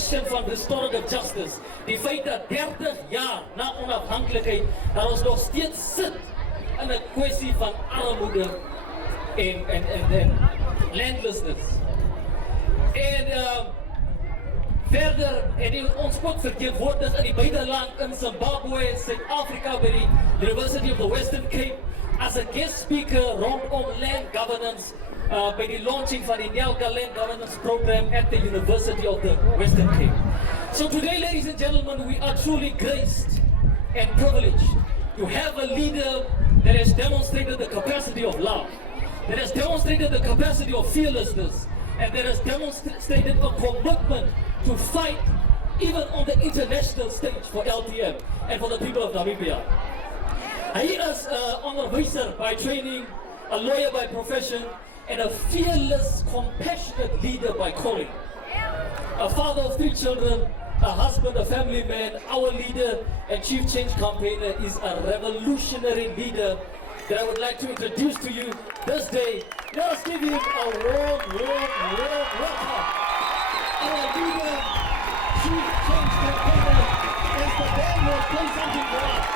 question van restorative justice. Die feit dat 30 jaar na onafhankelijkheid, dat ons nog steeds zit in een kwestie van armoede en landlessness. En verder het ons ook vertegenwoordigd in die buitenland in Zimbabwe, Zuid-Afrika bij de University of the Western Cape as a guest speaker rondom land governance by the launching van die NELGA Land Governance Program at the University of the Western Cape. So today, ladies and gentlemen, we are truly graced and privileged to have a leader that has demonstrated the capacity of love, that has demonstrated the capacity of fearlessness, and that has demonstrated a commitment to fight even on the international stage for LTM and for the people of Namibia. He is an onderwyser by training, a lawyer by profession, and a fearless, compassionate leader by calling. A father of 3 children, a husband, a family man, our leader and chief change campaigner is a revolutionary leader that I would like to introduce to you this day. Let us give him a warm welcome. Our leader, chief change campaigner, is the man who will play something for us.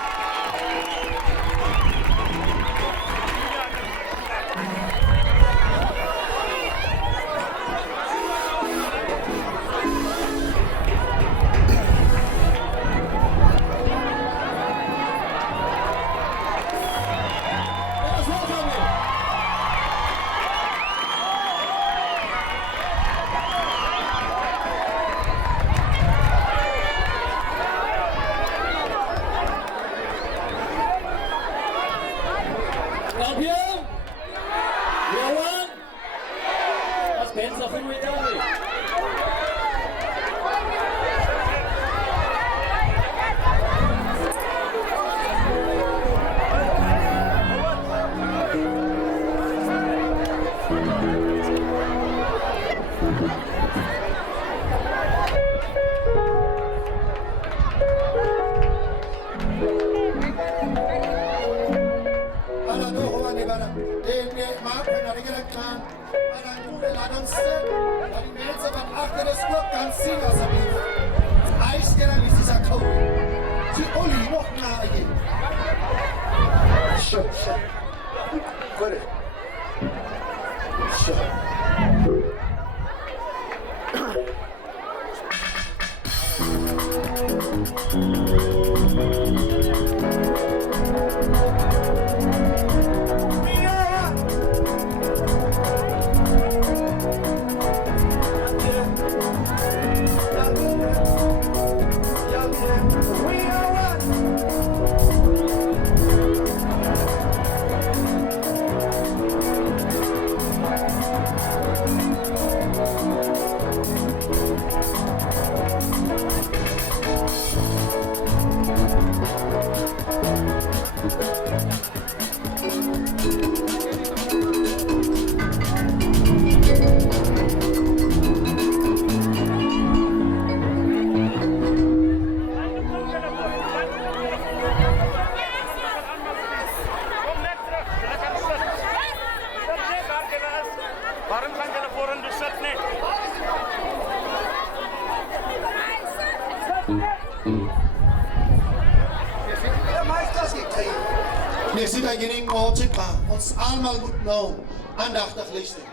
Ons allemaal moet nou aandachtig luisteren.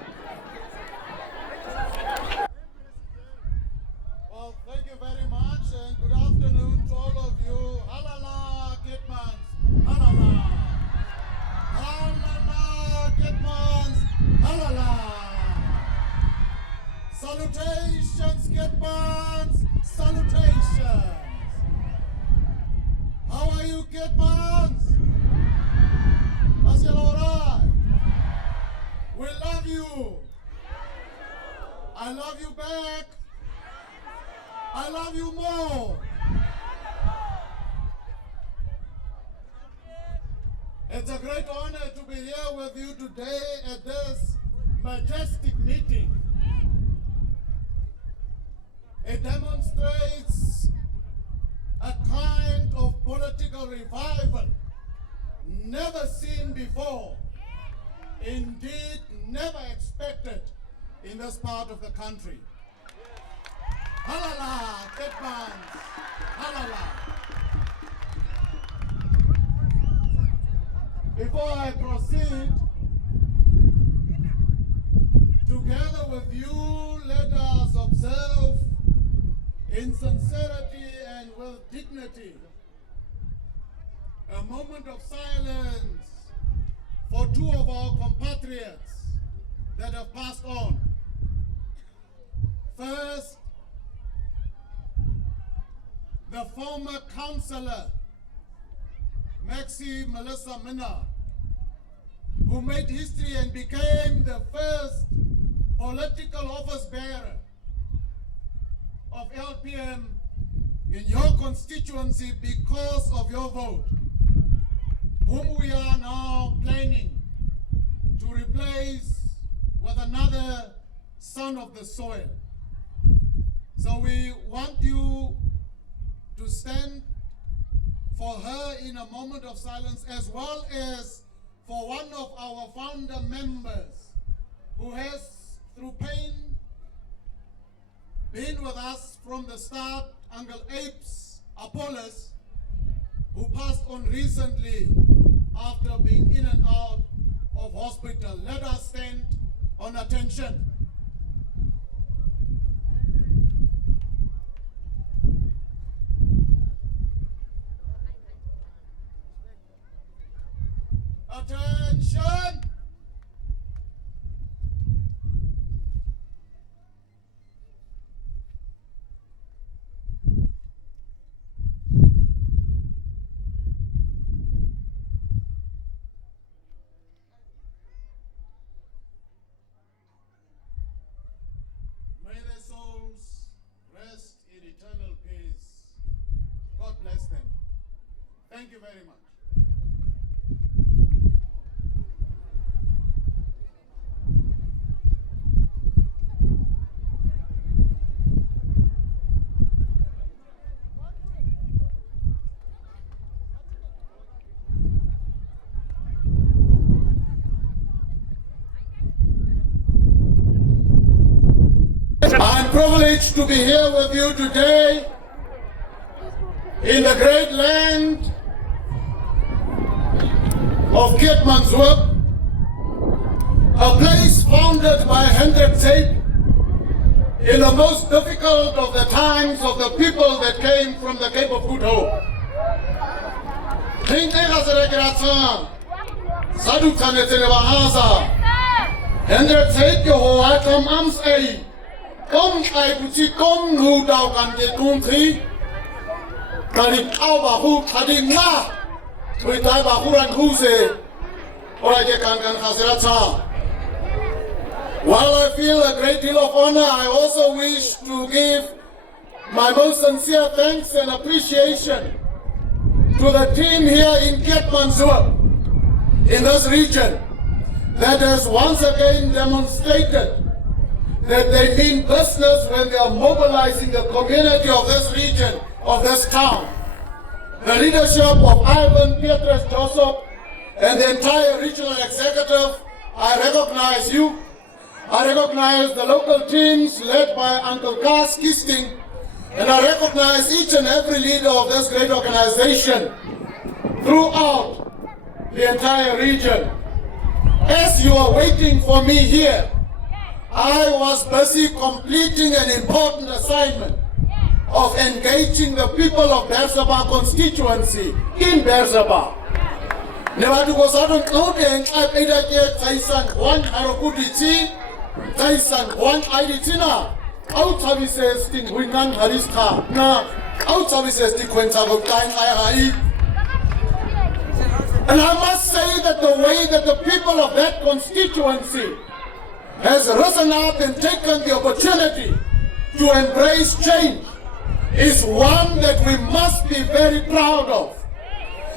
Well, thank you very much and good afternoon to all of you. Halala, Kitmans. Halala. Halala, Kitmans. Halala. Salutations, Kitmans. Salutations. How are you, Kitmans? Alright. We love you. I love you back. I love you more. It's a great honor to be here with you today at this majestic meeting. It demonstrates a kind of political revival never seen before, indeed never expected in this part of the country. Halala, Ketmans. Halala. Before I proceed, together with you, let us observe in sincerity and with dignity a moment of silence for two of our compatriots that have passed on. First, the former councillor, Maxi Melissa Minna, who made history and became the first political office bearer of LPM in your constituency because of your vote, whom we are now planning to replace with another son of the soil. So we want you to stand for her in a moment of silence, as well as for one of our founder members who has, through pain, been with us from the start, Uncle Apes Apollos, who passed on recently after being in and out of hospital. Let us stand on attention. Attention! May their souls rest in eternal peace. God bless them. Thank you very much. I'm privileged to be here with you today in the great land of Keetmanshoop, a place founded by Hendrik Zaid in the most difficult of the times of the people that came from the Cape of Good Hope. Hendrik Zaid gehoord om Amsterdam. Kom ai buci kom nu dau kan ke country kali au ba hu khadi nga tui tai ba hu ran hu se ora ke kan khasira. While I feel a great deal of honor, I also wish to give my most sincere thanks and appreciation to the team here in Keetmanshoop, in this region, that has once again demonstrated that they mean business when they are mobilizing the community of this region, of this town. The leadership of Ivan Petrus Joseph and the entire regional executive, I recognize you. I recognize the local teams led by Uncle Kas Kisting, and I recognize each and every leader of this great organization throughout the entire region. As you are waiting for me here, I was busy completing an important assignment of engaging the people of Bersaba constituency in Bersaba. Nevadu Gosado Clothing, I paid a year, Taisan, one Harokuditi, Taisan, one Iditina, out services, Ting Wingan Harista, na, out services, the Quentavo Time I. And I must say that the way that the people of that constituency has risen up and taken the opportunity to embrace change is one that we must be very proud of.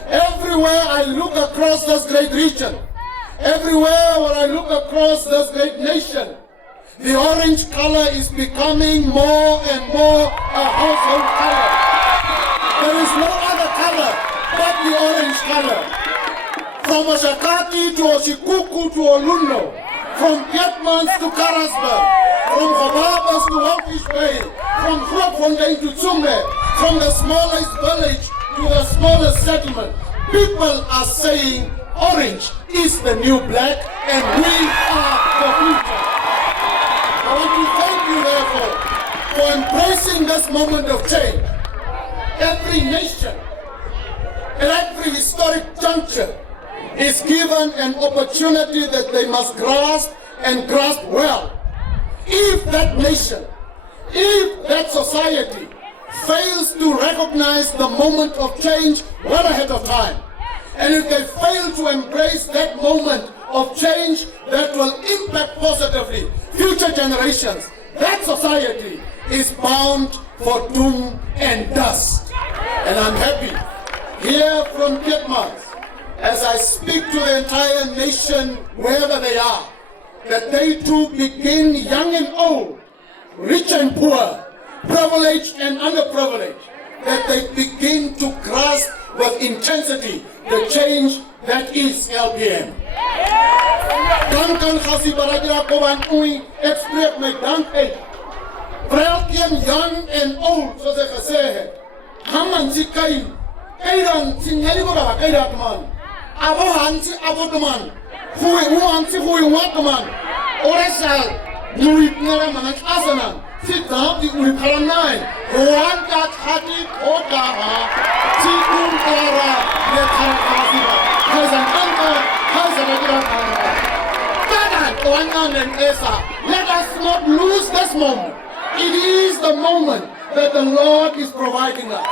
Everywhere I look across this great region, everywhere when I look across this great nation, the orange color is becoming more and more a household color. There is no other color but the orange color. From Oshakati to Oshikuku to Olundo, from Keetmans to Karasburg, from Gobabas to Hawkish Bay, from Grootfontein to Tsumbe, from the smallest village to the smallest settlement, people are saying orange is the new black and we are the future. I want to thank you therefore for embracing this moment of change. Every nation at every historic juncture is given an opportunity that they must grasp and grasp well. If that nation, if that society fails to recognize the moment of change well ahead of time, and if they fail to embrace that moment of change that will impact positively future generations, that society is bound for doom and dust. And I'm happy here from Piedmont, as I speak to the entire nation wherever they are, that they too begin, young and old, rich and poor, privileged and underprivileged, that they begin to grasp with intensity the change that is LPM. Dankan khasi baragira kowan ui express my dank hey. LPM young and old so they say haman si kai kairan singali bora kairat man abo hansi abo teman hui hansi hui wat teman orasal nuit nara manak asanan si tap di ui kalanai wan kat hati kota ha si kara le khasi ba kaisan anka kaisan baragira let us not lose this moment. It is the moment that the Lord is providing us.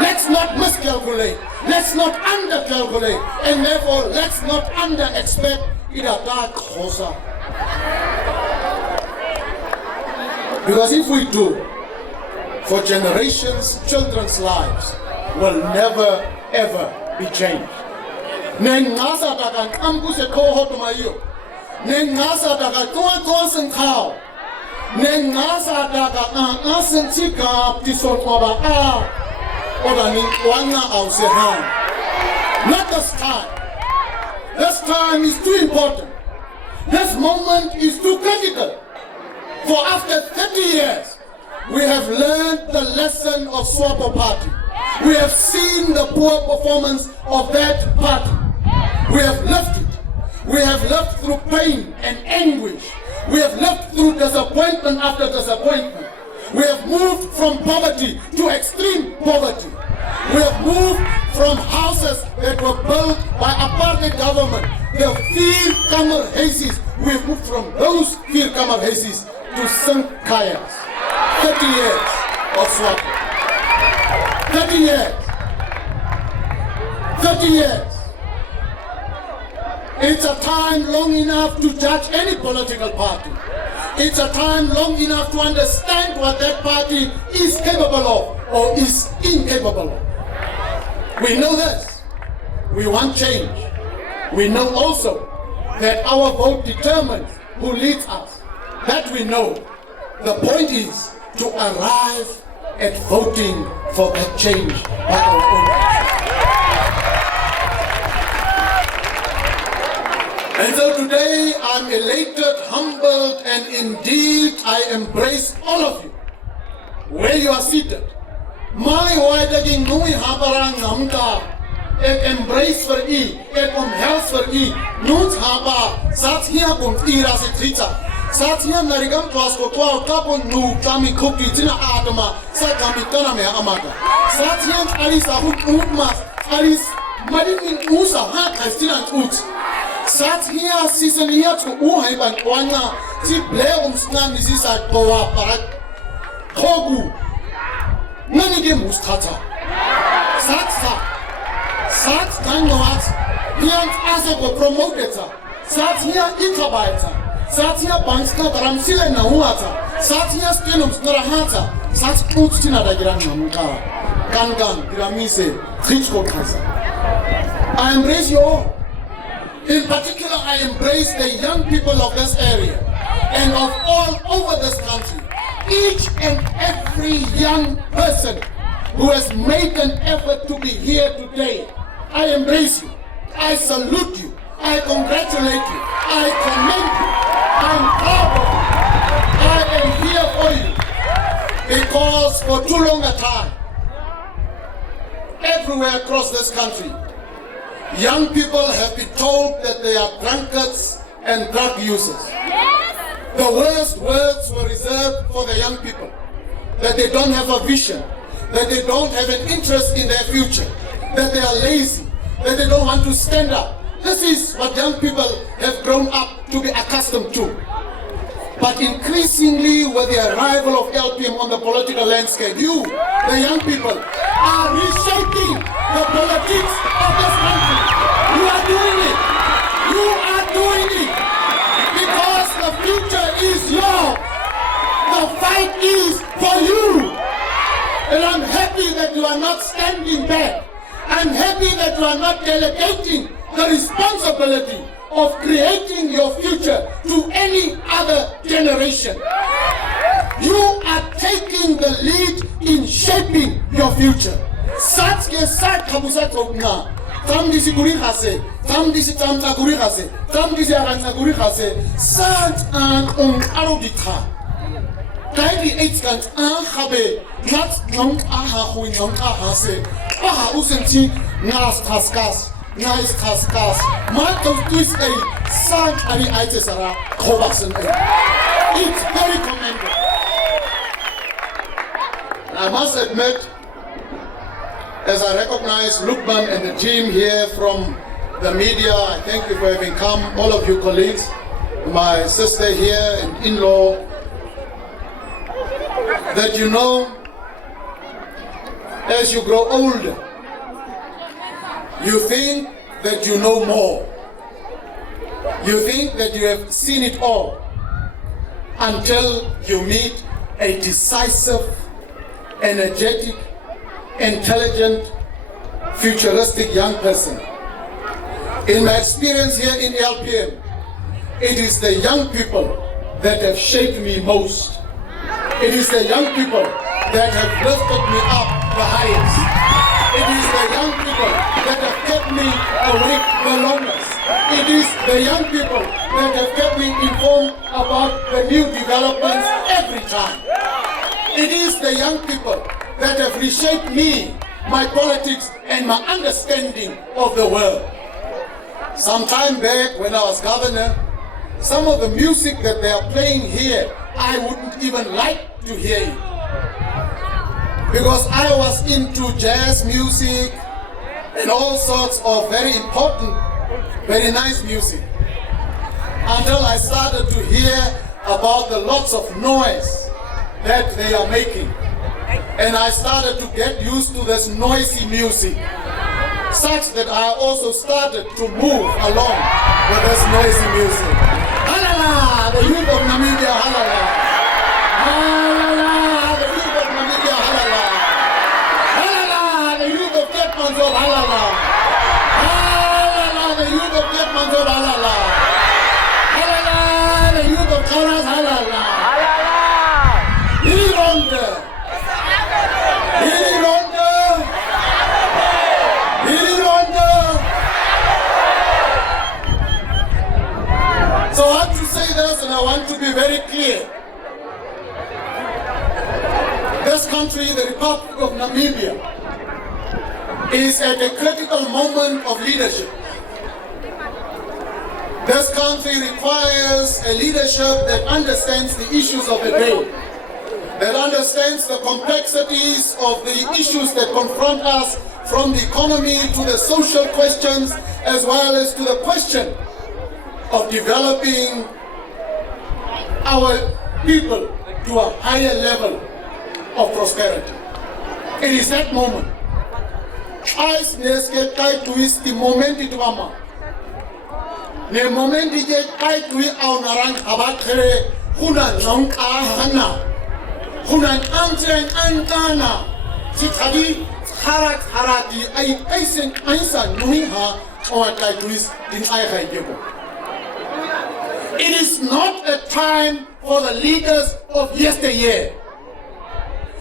Let's not miscalculate. Let's not undercalculate. And therefore, let's not underexpect it a dark hosa. Because if we do, for generations, children's lives will never ever be changed. Nengasa daga kampuse koho tumayo. Nengasa daga tuan sentau. Nengasa daga asen tika tison oba oda ni wana au sehan. Not this time. This time is too important. This moment is too critical. For after 30 years, we have learned the lesson of Swapo Party. We have seen the poor performance of that party. We have left it. We have lived through pain and anguish. We have lived through disappointment after disappointment. We have moved from poverty to extreme poverty. We have moved from houses that were built by apartheid government, the vier-kamer huisies. We have moved from those vier-kamer huisies to sink kayaks. 30 years of Swapo. 30 years. 30 years. It's a time long enough to judge any political party. It's a time long enough to understand what that party is capable of or is incapable of. We know this. We want change. We know also that our vote determines who leads us. That we know. The point is to arrive at voting for that change by our own action. And so today I'm elated, humbled, and indeed I embrace all of you where you are seated. My widaging nui habarang namta, et embrace for e, et omhels for e, nuns haba, sat here bum ira se trita. Satia narigam twasko twa kapon nu kami cookie tina adama sa kami tana me amada. Satia alisa hukmas alis madin usa ha kastina ut. Satia season here to uhai ban wana ti ble snan nisisa towa parak kogu nani ge mustata. Sat kanwat here as a promoted Satia inkabaita. Satia Banska Ramsile Nahuata, Satia Stinums Narahata, Sat Putina Dagiran Namka, Gangan, Gramise, Trichko Kaza. I embrace you all. In particular, I embrace the young people of this area and of all over this country. Each and every young person who has made an effort to be here today. I embrace you. I salute you. I congratulate you. I commend you. I'm proud of you. I am here for you. Because for too long a time, everywhere across this country, young people have been told that they are drunkards and drug users. Yes. The worst words were reserved for the young people. That they don't have a vision, that they don't have an interest in their future, that they are lazy, that they don't want to stand up. This is what young people have grown up to be accustomed to. But increasingly, with the arrival of LPM on the political landscape, you, the young people, are reshaping the politics of this country. You are doing it. You are doing it. Because the future is yours. The fight is for you. And I'm happy that you are not standing back. I'm happy that you are not delegating the responsibility of creating your future to any other generation. You are taking the lead in shaping your future. Such a sad kabusatogna. Tam disi guri khase, tam disi tamta guri khase, tam disi aransa guri khase. Such an arodita. Kaigi eitkant an khabe, nat nong aha hui nong aha se. Aha usenti nas taskas. Nice taskas. Marco twist a sang ari aitesara kobasen. It's very commendable. I must admit, as I recognize Lukman and the team here from the media, I thank you for having come, all of you colleagues, my sister here and in-law, that you know, as you grow older, you think that you know more. You think that you have seen it all until you meet a decisive, energetic, intelligent, futuristic young person. In my experience here in LPM, it is the young people that have shaped me most. It is the young people that have lifted me up the highest. It is the young people that have kept me awake the longest. It is the young people that have kept me informed about the new developments every time. It is the young people that have reshaped me, my politics, and my understanding of the world. Some time back when I was governor, some of the music that they are playing here, I wouldn't even like to hear it. Because I was into jazz music and all sorts of very important, very nice music. Until I started to hear about the lots of noise that they are making. And I started to get used to this noisy music, such that I also started to move along with this noisy music. Halala, the youth of Namibia, halala. Halala, the youth of Namibia, halala. Halala, the youth of Vietmanzor, halala. Halala, the youth of Vietmanzor, halala. Halala, the youth of Kaunas, halala. Halala. Hironde. Hironde. Hironde. So I have to say this, and I want to be very clear. This country, the Republic of Namibia, is at a critical moment of leadership. This country requires a leadership that understands the issues of the day, that understands the complexities of the issues that confront us, from the economy to the social questions, as well as to the question of developing our people to a higher level of prosperity. It is that moment. As neske kai twist the moment it wama. Ne moment it kai twi au narang abakre hunan nong ahana. Hunan antren antana. Sitadi harak harati ay aisen ainsan nuiha on kai twist in ai kai gebo. It is not a time for the leaders of yesteryear.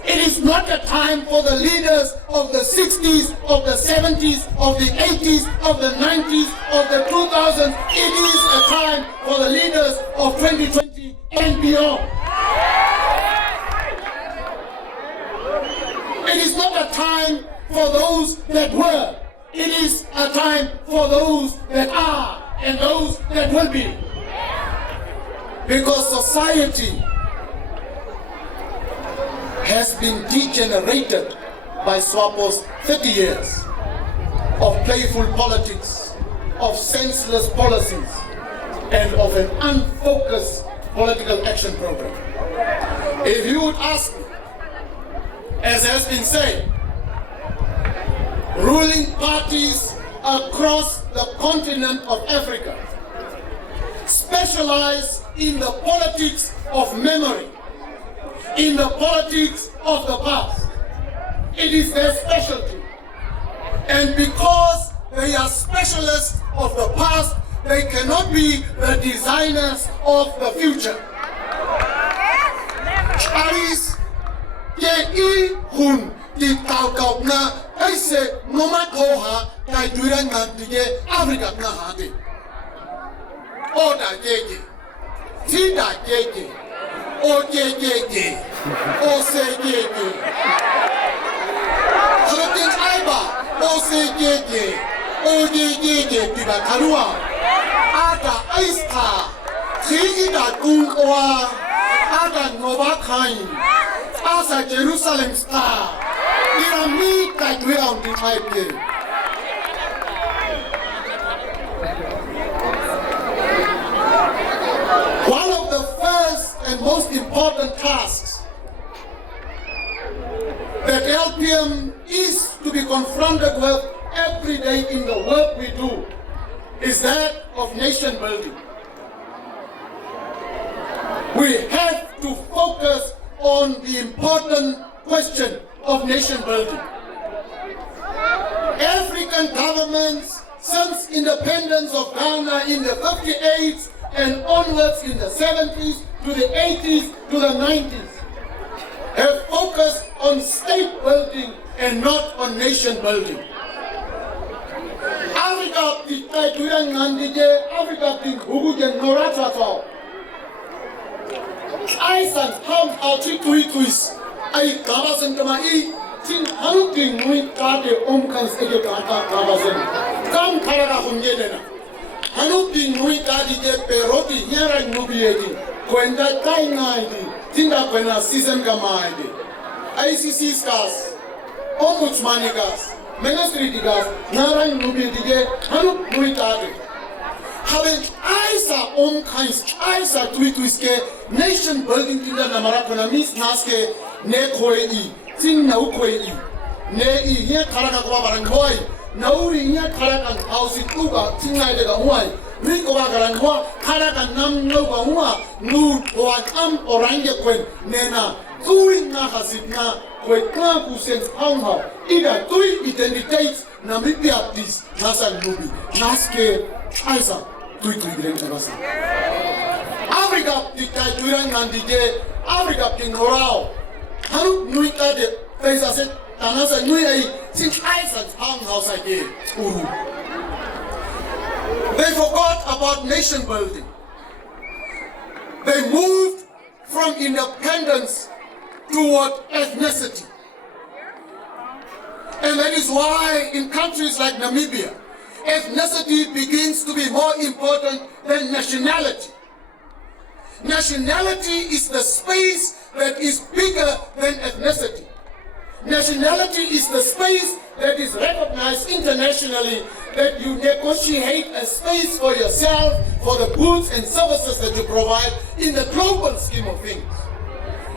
It is not a time for the leaders of the 60s, of the 70s, of the 80s, of the 90s, of the 2000s. It is a time for the leaders of 2020 and beyond. It is not a time for those that were. It is a time for those that are and those that will be. Because society has been degenerated by SWAPO's 30 years of playful politics, of senseless policies, and of an unfocused political action program. If you would ask, as has been said, ruling parties across the continent of Africa specialize in the politics of memory, in the politics of the past. It is their specialty. And because they are specialists of the past, they cannot be the designers of the future. Charis ke I hun di tau kau na kaise noma koha kai duran ngantige Afrika na hade. Oda keke, sida keke, o keke, o se keke. Halatin aiba, o se keke, o keke tiba karua. Ada aista, ida kungwa, ada nova kain, asa Jerusalem star. Ira mi kai duran di aibe. One of the first and most important tasks that LPM is to be confronted with every day in the work we do is that of nation building. We have to focus on the important question of nation building. African governments, since independence of Ghana in the 58s and onwards in the 70s to the 80s to the 90s, have focused on state building and not on nation building. Africa tikai tuyang ngandije, Africa tingugu jen norata. Aisan ham auti tuis, ai kabasen kamai, tin hanu tingui kade omkans ege kata kabasen, kam karaga hunjedena. Hanu tingui kadi je peroti nyara nubiedi, kwenda kai ngaidi, tinda kwena season kamaidi. ICC scars, ombudsman gas, ministry gas, nyara nubiedi je hanu nui kadi. Having Isa own kinds, Isa tuiske nation building tinda namarakona mis naske ne koei, tin na ukoei, ne I here karaka kwa barangoi, nauri here karaka hausi tuga, tinga de gawai, Miko Bagarangwa, karaka nam no gawa, nu oan orange kwen, nena, tui na hasitna, kwekna kusens hangha, ida tui identitates Namibia this, nasa nubi, naske Isa. Africa tikai turan ngandije Africa tingorao haru nuita de pesa se tanasa nui ai sin Isaac hang house again uru. They forgot about nation building. They moved from independence toward ethnicity. And that is why in countries like Namibia, ethnicity begins to be more important than nationality. Nationality is the space that is bigger than ethnicity. Nationality is the space that is recognized internationally, that you negotiate a space for yourself, for the goods and services that you provide in the global scheme of things.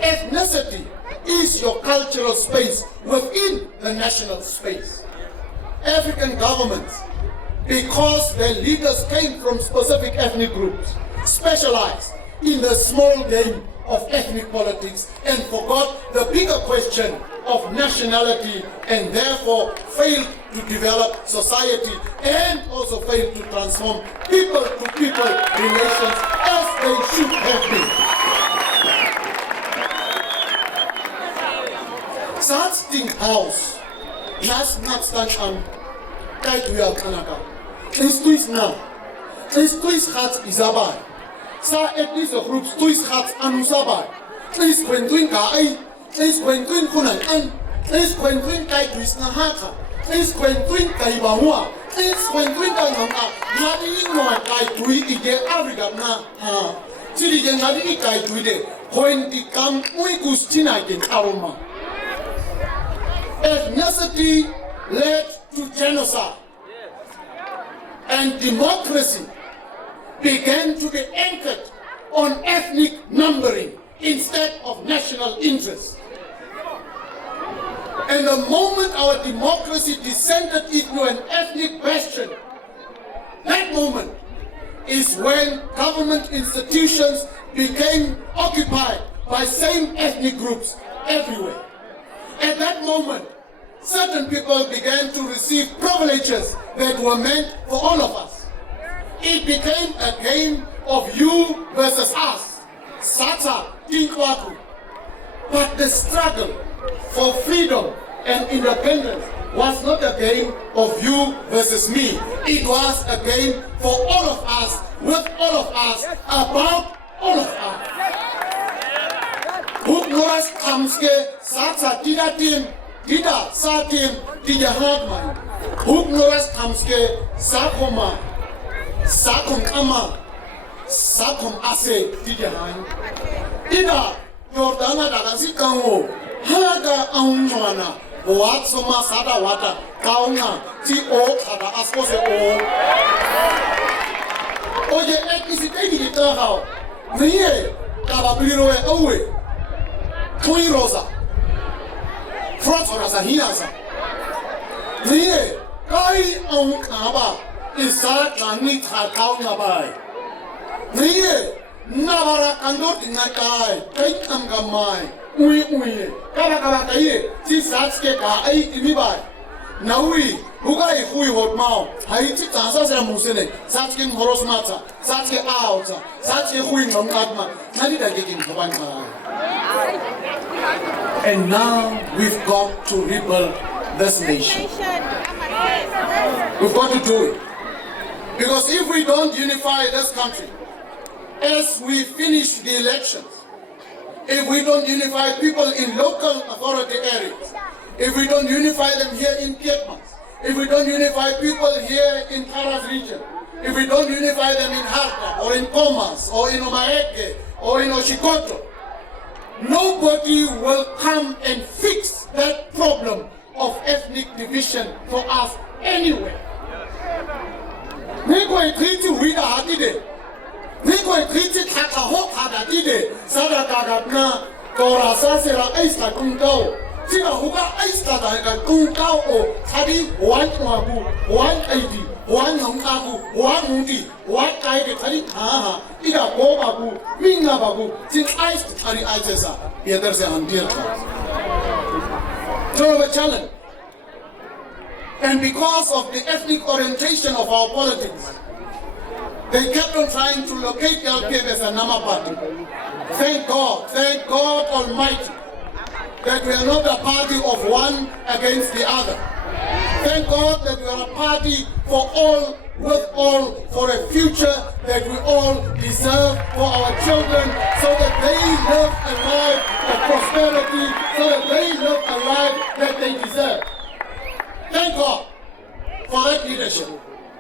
Ethnicity is your cultural space within the national space. African governments, because their leaders came from specific ethnic groups, specialized in the small game of ethnic politics and forgot the bigger question of nationality, and therefore failed to develop society and also failed to transform people-to-people relations as they should have been. existing house. Nas napstan an kijk u al kanaka. Instuis na. Instuis gaat isabai. Sa etnische groep stuis gaat anu sabai. Is kwentuin ka ai. Is kwentuin kunan an. Is kwentuin kijk u na haka. Is kwentuin kai bahua. Is kwentuin kai nganga. Ngadi ingoi kai tui ige Afrika na ha. Chili gen ngadi kai tui de. When the come we gustina gen aroma. Ethnicity led to genocide, and democracy began to be anchored on ethnic numbering instead of national interest. And the moment our democracy descended into an ethnic question, that moment is when government institutions became occupied by same ethnic groups everywhere. At that moment, certain people began to receive privileges that were meant for all of us. It became a game of you versus us, Sata Tinkwaku. But the struggle for freedom and independence was not a game of you versus me. It was a game for all of us, with all of us, about all of us. Lowress Kamske Sata Tidatin, Tida Satin, Tida Hardman. Lowress Kamske Sakoma, Sakum Ama, Sakum Ase, Tida Hain. Tida, Jordana Dagasikango, Haga Aunwana, Watsoma Sada Wata, Kauna, Ti O, Sada Askose O. Oye, ethnicity Gitahao, Nye, Kababiro Owe. Tui Rosa, Front Rosa Hiasa. Niye, Kai on Kaba, Isa Kani Takao Nabai. Niye, Navara Kandot Nakai, Kai Amgamai, Ui, Kabakaye, Tisatske Ka Ai Imibai. Naui, Hugai Hui Hot Mao, Haiti Tansa Musene, Satskin Horosmata, Satske Auta, Satske Hui Nomadma, Nadida getting Kabanka. And now we've got to rebuild this nation. We've got to do it. Because if we don't unify this country, as we finish the elections, if we don't unify people in local authority areas, if we don't unify them here in Piedmont, if we don't unify people here in Karas region, if we don't unify them in Harta, or in Comas, or in Omaeke, or in Oshikoto, nobody will come and fix that problem of ethnic division for us anywhere. Niko ekriti wida hatide. Niko ekriti kaka hok hadide. Sada kagapna korasa sera aista kunkao. Tika huka aista daga kunkao o tadi wan wabu, wan aidi, wan nongabu, wan mundi, wan kaide tadi haha. Ida ko babu, minga babu, tin aist tadi aitesa. Yeder se handir ka. So a challenge. And because of the ethnic orientation of our politics, they kept on trying to locate LPF as a Nama party. Thank God Almighty, that we are not a party of one against the other. Thank God that we are a party for all, with all, for a future that we all deserve for our children, so that they live a life of prosperity, so that they live a life that they deserve. Thank God for that leadership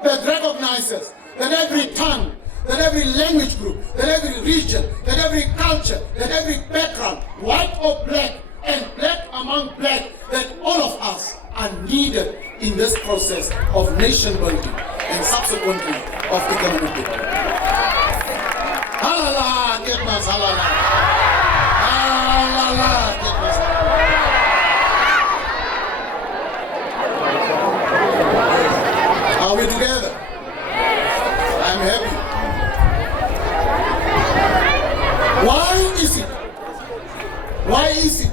that recognizes that every tongue, that every language group, that every region, that every culture, that every background, white or black, and black among black, that all of us are needed in this process of nation building and subsequently of economic development. Halala, get my halala. Halala, get my halala. Are we together? I'm happy. Why is it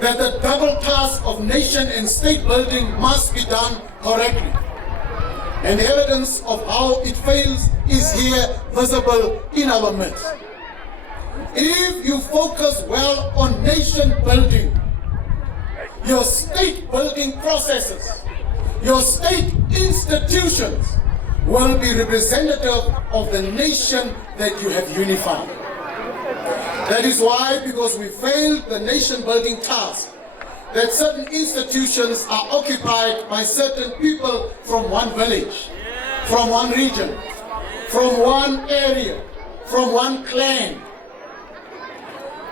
that the double task of nation and state building must be done correctly? And the evidence of how it fails is here visible in our midst. If you focus well on nation building, your state building processes, your state institutions will be representative of the nation that you have unified. That is why, because we failed the nation building task, that certain institutions are occupied by certain people from one village, from one region, from one area, from one clan.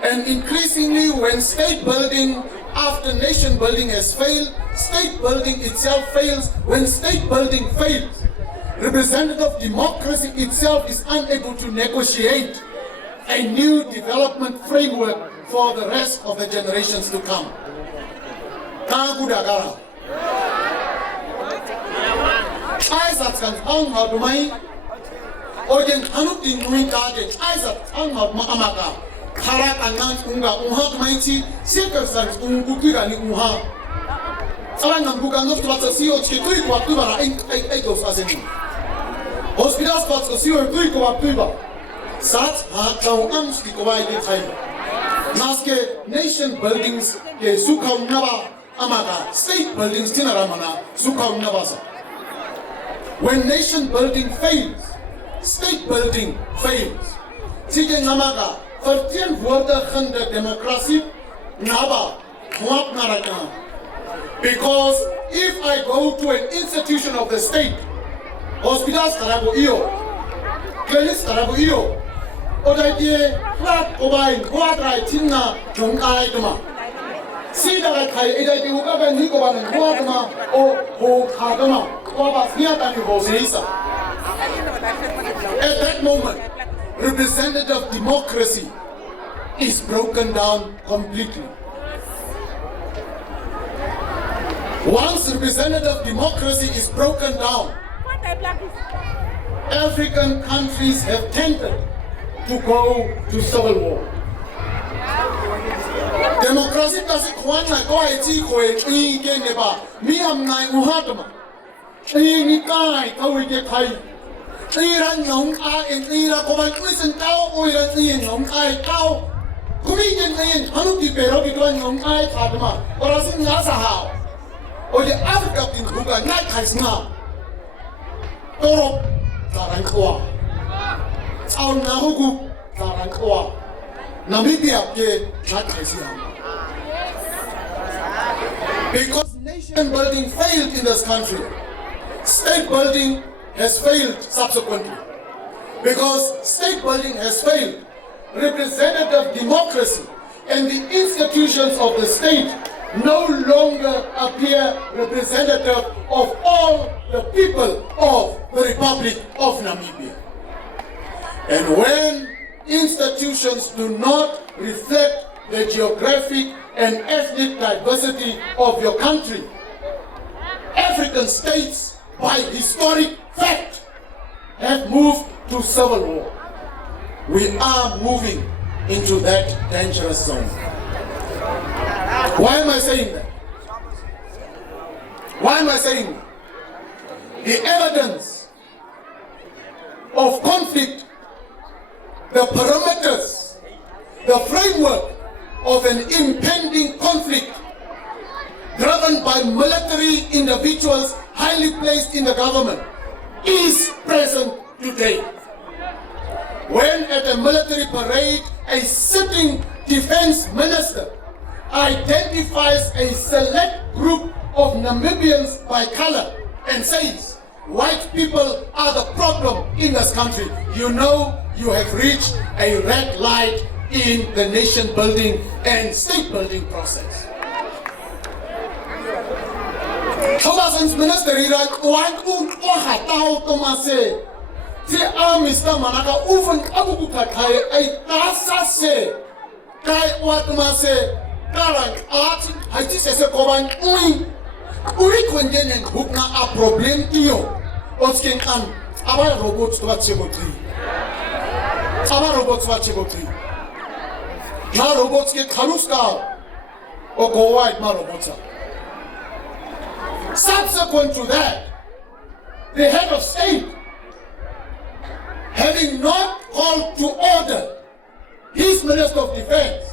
And increasingly, when state building after nation building has failed, state building itself fails. When state building fails, representative democracy itself is unable to negotiate a new development framework for the rest of the generations to come. Naske nation buildings ke sukhau naba amaga state buildings tinaramana sukhau nabasa. When nation building fails, state building fails. Sige namaga vertien woorde van de democratie naba kwap naraka. Because if I go to an institution of the state, hospitals karago iyo, clinics karago iyo, Odaidie, Flat Obain, Quadrai, Tina, Tungai Duma. See that I either do Ugaban Nikoban and Guadama or Hokadama, Wabas Niatan Hosisa. At that moment, representative democracy is broken down completely. Once representative democracy is broken down, African countries have tended to go to civil war. Democracy doesn't want to go to me am nai uhadama. Ni kai kawi ke kai. Iran nong a en ira ko ban kuisen tao oiran ni nong ai tao. Kumi yen yen hanu di pero di tuan nong ai khadama. Orasin nga sa hao. O de Africa tin buka nai kai sna. Toro taran kwa. Our Nahugu Tarankoa, Namibia, because nation building failed in this country, state building has failed subsequently. Because state building has failed, representative democracy and the institutions of the state no longer appear representative of all the people of the Republic of Namibia. And when institutions do not reflect the geographic and ethnic diversity of your country, African states, by historic fact, have moved to civil war. We are moving into that dangerous zone. Why am I saying that? Why am I saying that? The evidence of conflict, the parameters, the framework of an impending conflict driven by military individuals highly placed in the government is present today. When at a military parade, a sitting defense minister identifies a select group of Namibians by color and says, white people are the problem in this country, you know you have reached a red light in the nation building and state building process. Thomason's minister Iraq one Ohatao Tomase Ti Mr. Manaka Ufan Abuka Kai a Tasa se Kai Watamase Karang Art Haiti se Koban Uri Kwenden and Hukna a problem iyo Oskin an our robots to watch our robots watch now robots get Kaluska or go white Marobota. Subsequent to that, the head of state, having not called to order his Minister of Defense,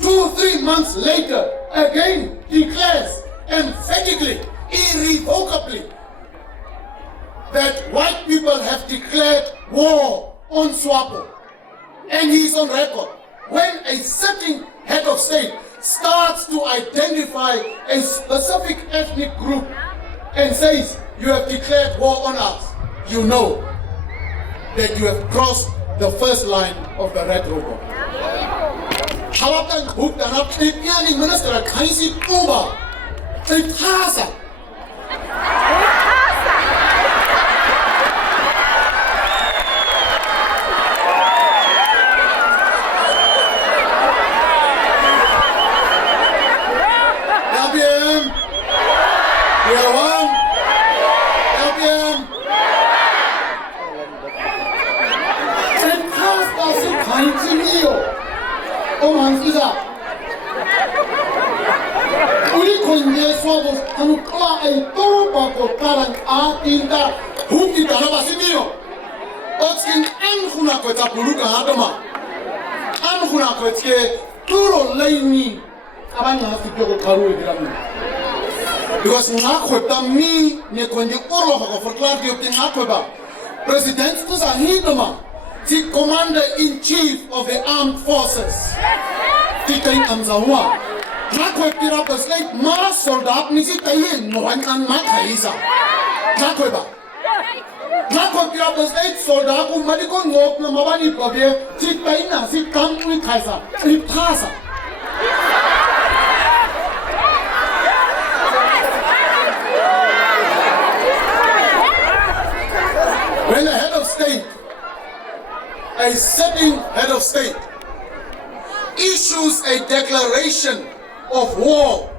2 or 3 months later, again declares emphatically, irrevocably, that white people have declared war on SWAPO. And he is on record. When a certain head of state starts to identify a specific ethnic group and says, you have declared war on us, you know that you have crossed the first line of the red robot. Because me President the Commander-in-Chief of the Armed Forces. When the head of state, a sitting head of state, issues a declaration of war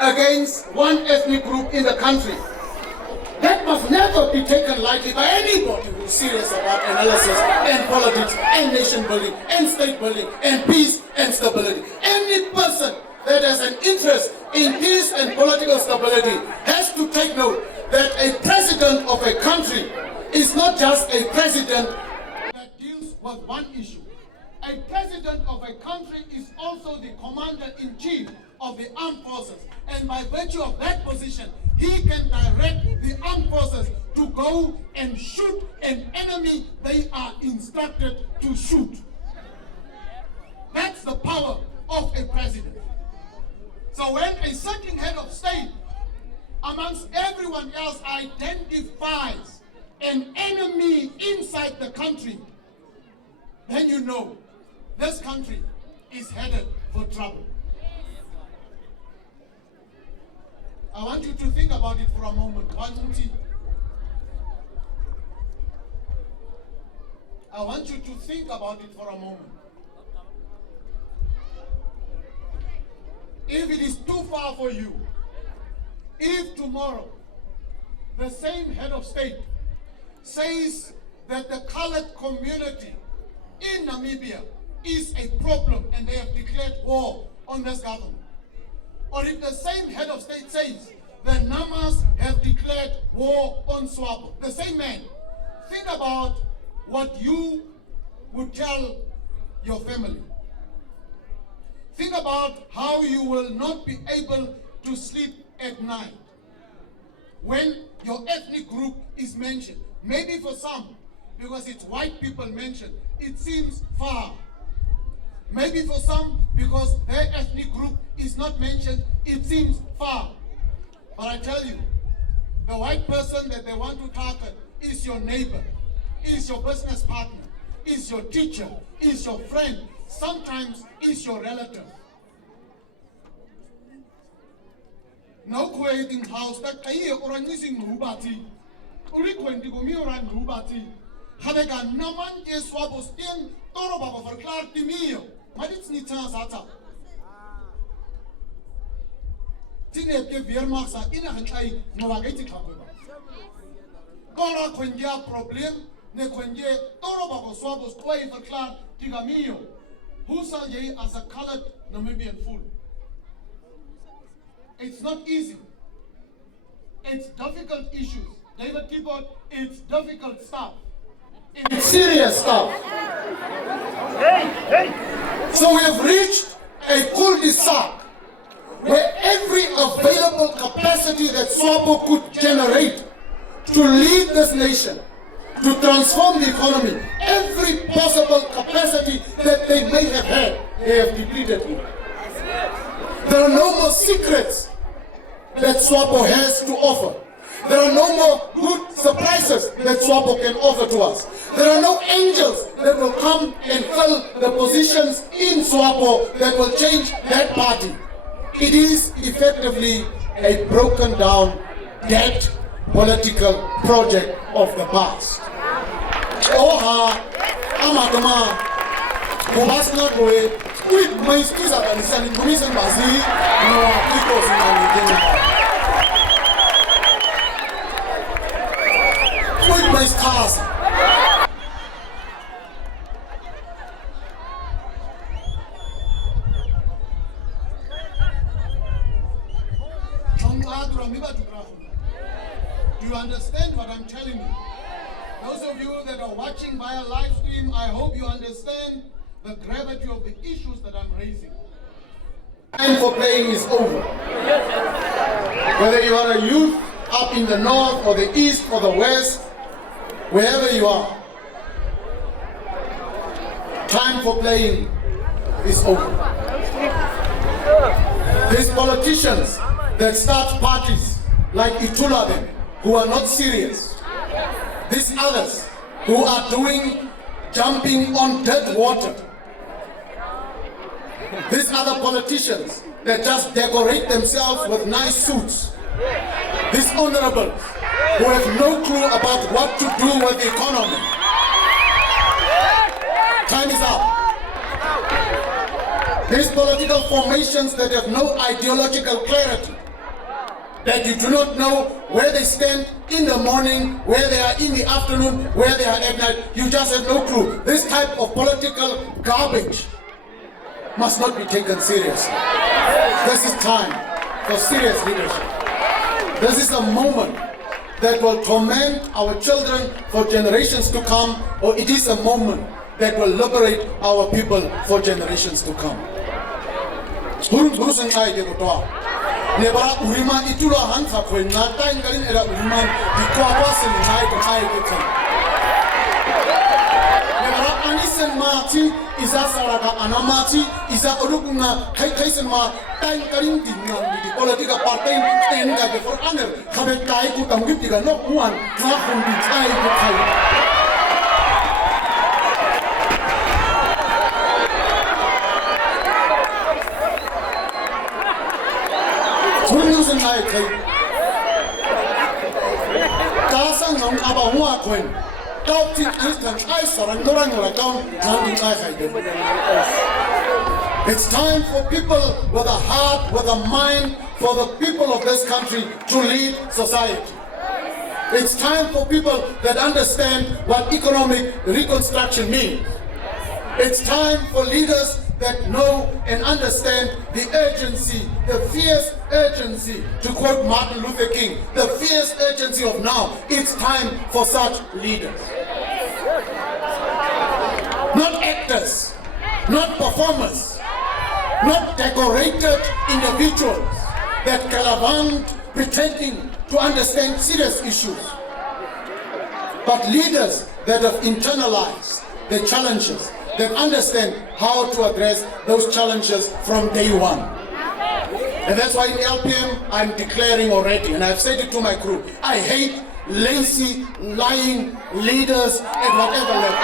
against one ethnic group in the country, that must never be taken lightly by anybody who's serious about analysis and politics and nation building and state building and peace and stability. Any person that has an interest in peace and political stability has to take note that a president of a country is not just a president that deals with one issue. A president of a country is also the commander-in-chief of the armed forces. And by virtue of that position, he can direct the armed forces to go and shoot an enemy they are instructed to shoot. That's the power of a president. So when a certain head of state, amongst everyone else, identifies an enemy inside the country, then you know this country is headed for trouble. I want you to think about it for a moment. I want you to think about it for a moment. If it is too far for you, if tomorrow the same head of state says that the colored community in Namibia is a problem and they have declared war on this government, or if the same head of state says the Namas have declared war on SWAPO, the same man, think about what you would tell your family. Think about how you will not be able to sleep at night when your ethnic group is mentioned. Maybe for some, because it's white people mentioned, it seems far. Maybe for some, because their ethnic group is not mentioned, it seems far. But I tell you, the white person that they want to target is your neighbor, is your business partner, is your teacher, is your friend, sometimes is your relative. No creating house that I or using Rubati. Uriquendi Gumiran Rubati. Havega Naman is Swabostin, Toroba for Clark Timio. Madits Nitan Sata. Tine give Yermasa in a Hankai, Novageti Kakuba. Gora Quendia problem, Nequendia, Toroba for Swabos, Quay for Clark Tigamio. Who saw ye as a colored Namibian fool? It's not easy. It's difficult issues. David Keyboard, it's difficult stuff. It's serious stuff. So we have reached a cul-de-sac where every available capacity that SWAPO could generate to lead this nation, to transform the economy, every possible capacity that they may have had, they have depleted it. There are no more secrets that SWAPO has to offer. There are no more good surprises that SWAPO can offer to us. There are no angels that will come and fill the positions in SWAPO that will change that party. It is effectively a broken down, dead political project of the past. Oha, amatoma, kubasna goe, with my skills at the commission bazi, no equals in with my stars. Do you understand what I'm telling you? Those of you that are watching via live stream, I hope you understand the gravity of the issues that I'm raising. Time for playing is over. Whether you are a youth up in the north or the east or the west, wherever you are, time for playing is over. These politicians that start parties like Itula them, who are not serious. These others who are jumping on dead water. These other politicians that just decorate themselves with nice suits. These honorables who have no clue about what to do with the economy. Time is up. These political formations that have no ideological clarity, that you do not know where they stand in the morning, where they are in the afternoon, where they are at night. You just have no clue. This type of political garbage must not be taken seriously. This is time for serious leadership. This is a moment that will torment our children for generations to come, or it is a moment that will liberate our people for generations to come. Nebara urima itula hansa kwen na taingalin era uriman di kwawasin ngai to kai getan. Nebara anisen mati iza saraka anamati iza orukunga kaisen ma taingalin dingan di politika partai tenga de for aner khabe kai ku tamgip diga no kuan na hundi kai ku kai. It's time for people with a heart, with a mind, for the people of this country to lead society. It's time for people that understand what economic reconstruction means. It's time for leaders that know and understand the urgency, the fierce urgency, to quote Martin Luther King, the fierce urgency of now. It's time for such leaders. Not actors, not performers, not decorated individuals that galavant pretending to understand serious issues, but leaders that have internalized the challenges, that understand how to address those challenges from day one. And that's why in LPM I'm declaring already, and I've said it to my crew, I hate lazy, lying leaders at whatever level.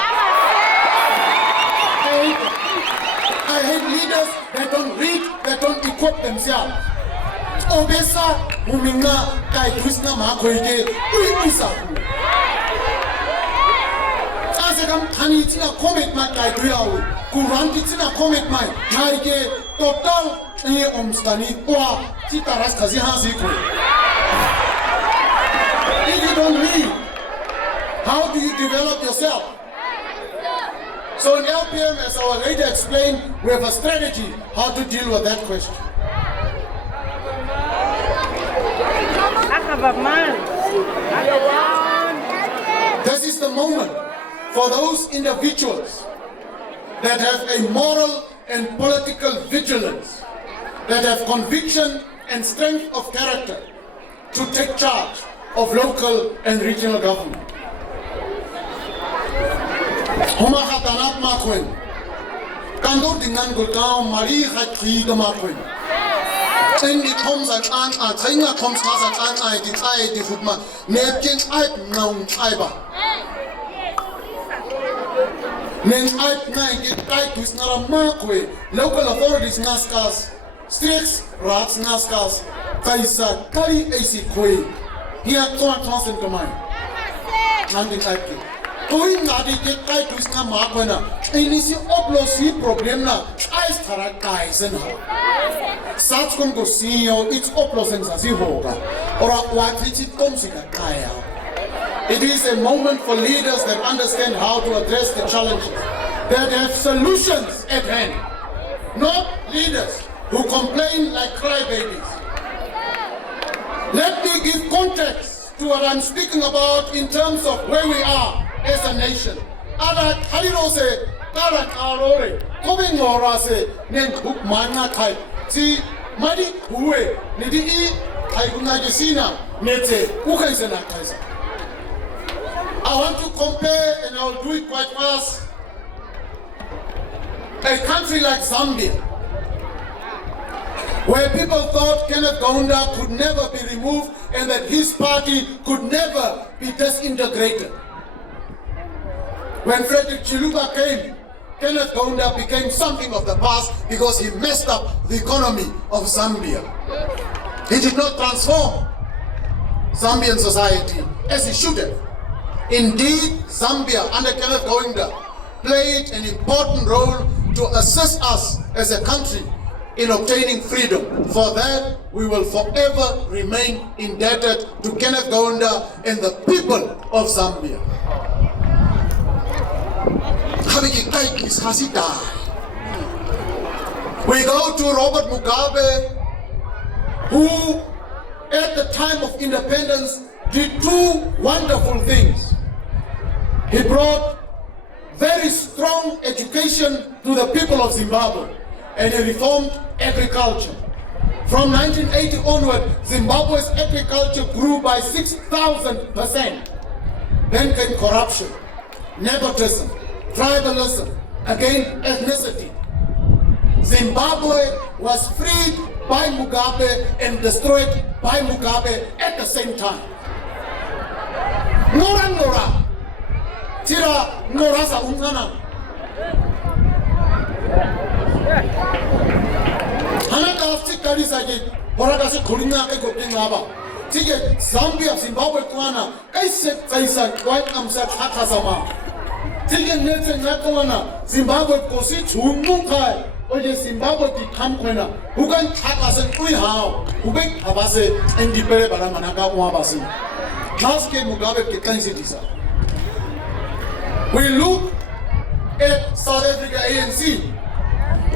I hate leaders that don't read, that don't equip themselves. Obesa muminga kai Krishna makoike uisa. Azegam tani tina commit my kai duyawu. Kuranti tina commit my naike total omstani kwa titaras kazi haziko. If you don't read, how do you develop yourself? So in LPM, as our lady explained, we have a strategy how to deal with that question. This is the moment for those individuals that have a moral and political vigilance that have conviction and strength of character to take charge of local and regional government. Homa khatanat makwen, kandur dengan gulkau mari khatri makwen. Tengni koms an tenga koms an ai di hutma nepkin ai naung ai ba. Nen ai nai get ai dus nara makwe local authorities ngaskas streets rats ngaskas kaisa kali AC koi here constant command landing ai ki koi ngadi get ai dus na makwena inisi oplosi problem na ai stara kai sen ha sats kon go CEO it's oplosen sa si hoga ora watrichit komsika kaya. It is a moment for leaders that understand how to address the challenges, that have solutions at hand, not leaders who complain like crybabies. Let me give context to what I'm speaking about in terms of where we are as a nation. Ada karirose, karan arore, koming morase, nen huk mana kai, si madi huwe, nidi I kai kunajisina, nete ukaisena kaisa. I want to compare, and I'll do it quite fast, a country like Zambia, where people thought Kenneth Kaunda could never be removed and that his party could never be disintegrated. When Frederick Chiluba came, Kenneth Kaunda became something of the past because he messed up the economy of Zambia. He did not transform Zambian society as he should have. Indeed, Zambia under Kenneth Kaunda played an important role to assist us as a country in obtaining freedom. For that, we will forever remain indebted to Kenneth Kaunda and the people of Zambia. We go to Robert Mugabe, who at the time of independence did two wonderful things. He brought very strong education to the people of Zimbabwe, and he reformed agriculture. From 1980 onward, Zimbabwe's agriculture grew by 6,000%. Then came corruption, nepotism, tribalism, again ethnicity. Zimbabwe was freed by Mugabe and destroyed by Mugabe at the same time. Nora. Tira Norasa Ungana. Hanaka Tikarisaji, Horadasi Kurina Ekopinaba. Ticket Zambia, Zimbabwe Kwana, Kaisa Kaisa, White Amsa Takasama. Ticket Nelson Nakwana, Zimbabwe Kosi, Chumukai, or the Zimbabwe Kamkwana, who can Takas and Uihao, who can Abase and the Baramanaka Wabasi. Naske Mugabe Kitansidisa. We look at South Africa ANC.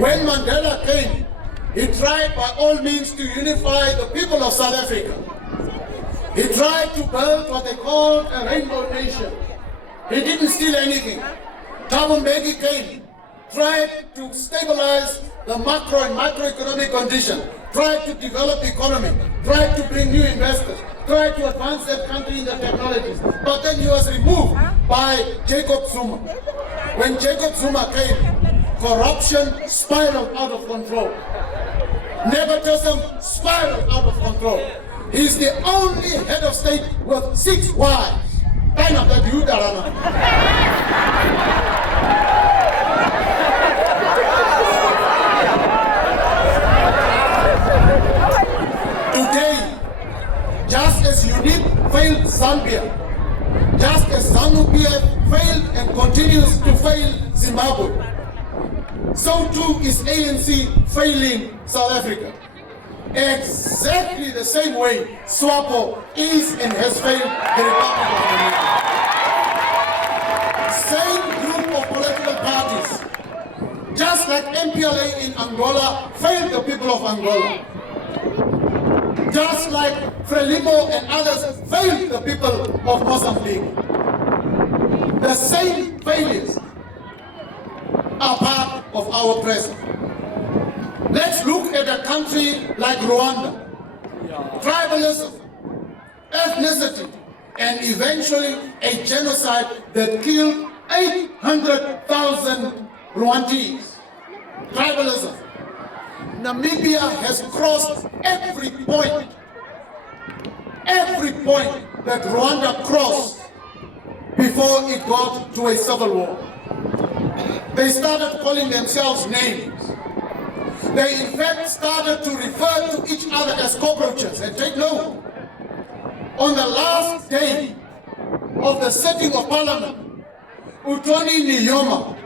When Mandela came, he tried by all means to unify the people of South Africa. He tried to build what they called a rainbow nation. He didn't steal anything. Thabo Mbeki came, tried to stabilize the macro and microeconomic condition, tried to develop the economy, tried to bring new investors, tried to advance that country in the technologies. But then he was removed by Jacob Zuma. When Jacob Zuma came, corruption spiraled out of control. Nepotism spiraled out of control. He's the only head of state with 6 wives. Today, just as UNIP failed Zambia, just as ZANU-PF failed and continues to fail Zimbabwe, so too is ANC failing South Africa. Exactly the same way SWAPO is and has failed the Republic of Namibia. Same group of political parties, just like MPLA in Angola failed the people of Angola. Just like Frelimo and others failed the people of Mozambique. The same failures are part of our present. Let's look at a country like Rwanda. Tribalism, ethnicity, and eventually a genocide that killed 800,000 Rwandese. Tribalism. Namibia has crossed every point that Rwanda crossed before it got to a civil war. They started calling themselves names. They in fact started to refer to each other as cockroaches. And take note, on the last day of the sitting of Parliament, Utoni Niyoma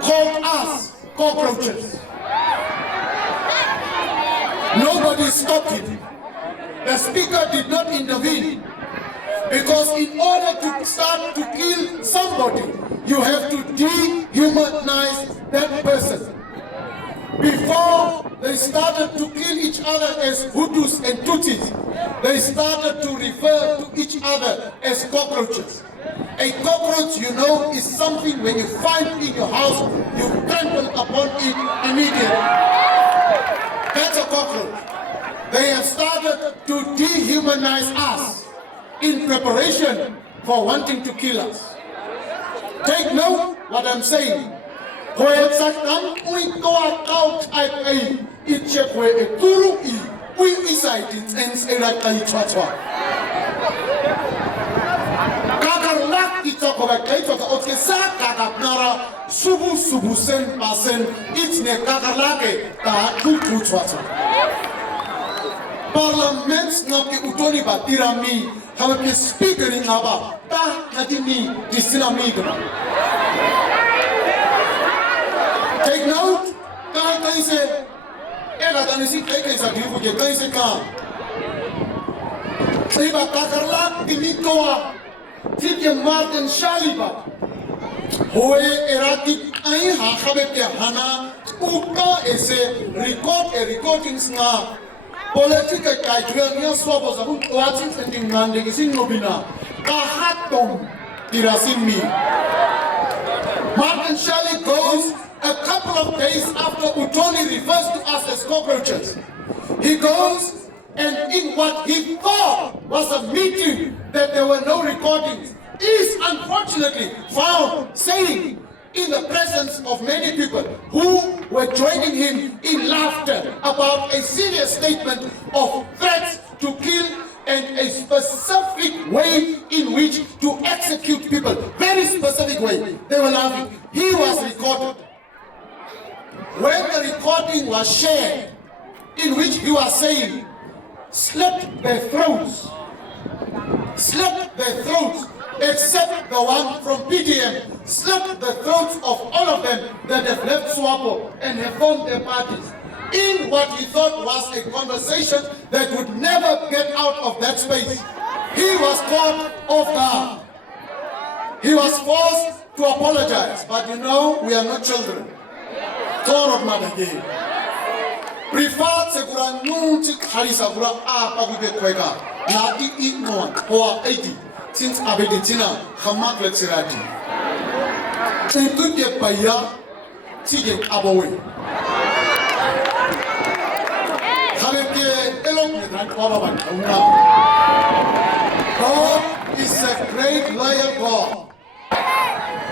called us cockroaches. Nobody stopped him. The speaker did not intervene, because in order to start to kill somebody, you have to dehumanize that person. Before they started to kill each other as Hutus and Tutsis, they started to refer to each other as cockroaches. A cockroach, you know, is something when you find in your house, you trample upon it immediately. That's a cockroach. They have started to dehumanize us in preparation for wanting to kill us. Take note what I'm saying. Parliaments ngapi utoni batirami hawe speaker ngaba ta nadimi disinamigra. Take note, quand c'est elle a dans ici quelque chose qui vous dit quand c'est quand il va takarla dimitoa tike Martin Shaliba hoe erati ai ha khabete hana uka ese recordings nga politika kaitwelnya swabo za watching sending mande kising nobina kahatom dirasimi. Martin Shelley goes a couple of days after Utoni refers to us as cockroaches. He goes and in what he thought was a meeting that there were no recordings, is unfortunately found saying in the presence of many people who were joining him in laughter about a serious statement of threats to kill and a specific way in which to execute people. Very specific way. They were laughing. He was recorded. When the recording was shared, in which he was saying, slit their throats, except the one from PDM, slit the throats of all of them that have left SWAPO and have formed their parties. In what he thought was a conversation that would never get out of that space. He was caught off guard. He was forced to apologize, but you know, we are not children. Torot madage. Privat sekura nunti harisa kura apa kuke kweka. Na I no hoa 80 since abeditina hamak lexirati. Tentu ke paya tige abowe. God is a great loyal God.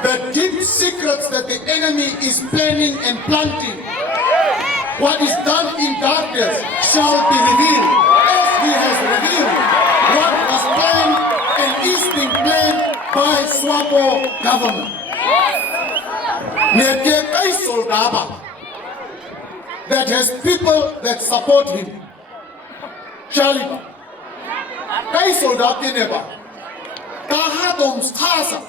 The deep secrets that the enemy is planning and planting, what is done in darkness shall be revealed, as he has revealed what was planned and is being planned by SWAPO government. That has people that support him. Shaliba. Kai soldat neba. Kahadom stasa.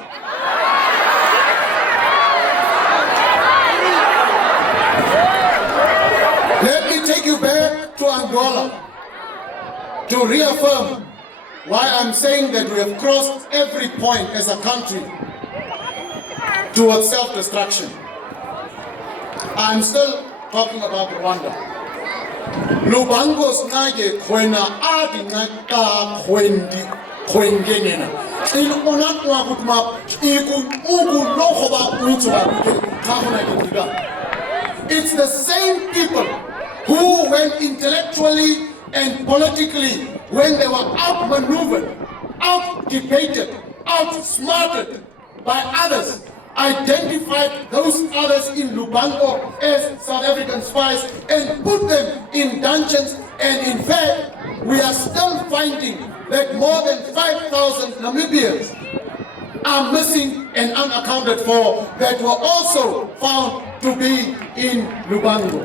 Let me take you back to Angola to reaffirm why I'm saying that we have crossed every point as a country towards self-destruction. I'm still talking about Rwanda. Lubangos nage kwena adi naka kwengenena. In onatwa kutma iku ugu nohoba utuba kahuna gitiga. It's the same people who, when intellectually and politically, when they were outmaneuvered, out-debated, outsmarted by others, identified those others in Lubango as South African spies and put them in dungeons. And in fact, we are still finding that more than 5,000 Namibians are missing and unaccounted for that were also found to be in Lubango.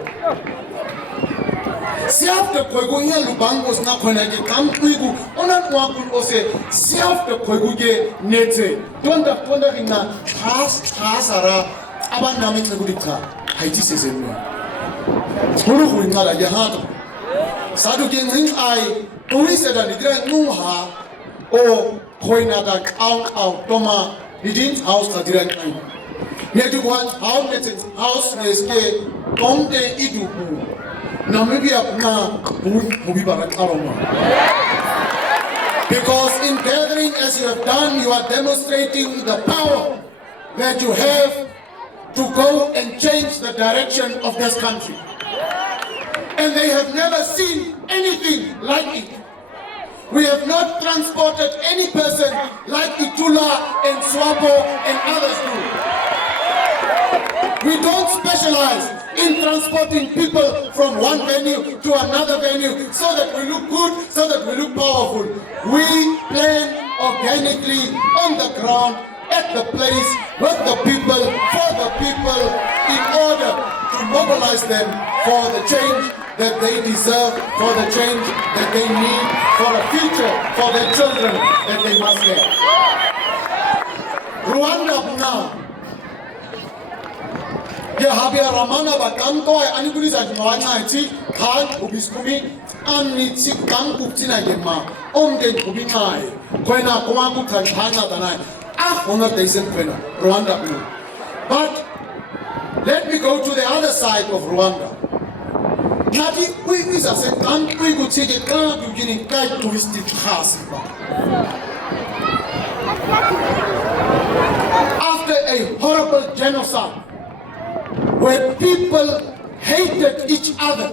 Siafte koigunya Lubango sna kona ke kampuigu onan wakul ose siafte koiguge nete tonda ina hasara abana mitse gudika haiti sesenu tulu kuingala ya hatu sadu ke ngin ai tuise da didra nuha o koina da out toma didin house da didra ai nedu one house neske tomde iduku Namibia because in gathering as you have done, you are demonstrating the power that you have to go and change the direction of this country. And they have never seen anything like it. We have not transported any person like Itula and Swapo and others do. We don't specialize in transporting people from one venue to another venue so that we look good, so that we look powerful. We plan organically on the ground, at the place, with the people, for the people, in order to mobilize them for the change that they deserve, for the change that they need, for a future for their children that they must get. Rwanda now. Habia Ramana Bakanto, Anigulis and Moana, Kal, Ubiskumi, Anitsi Kankutina Yema, Omden Kubinai, Kwena Kwamu Kantana Danai, Honor Daisen Kwena, Rwanda. But let me go to the other side of Rwanda. Nati, we said, and we could take a car to get in tight twisted house. After a horrible genocide, where people hated each other,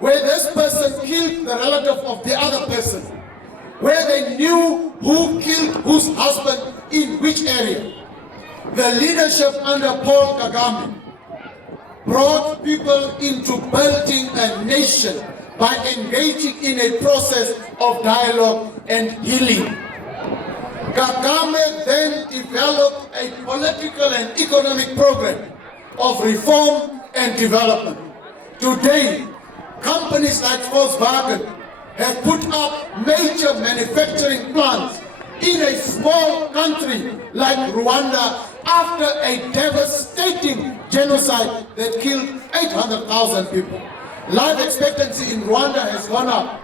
where this person killed the relative of the other person, where they knew who killed whose husband in which area. The leadership under Paul Kagame brought people into building a nation by engaging in a process of dialogue and healing. Kagame then developed a political and economic program of reform and development. Today, companies like Volkswagen have put up major manufacturing plants in a small country like Rwanda after a devastating genocide that killed 800,000 people. Life expectancy in Rwanda has gone up.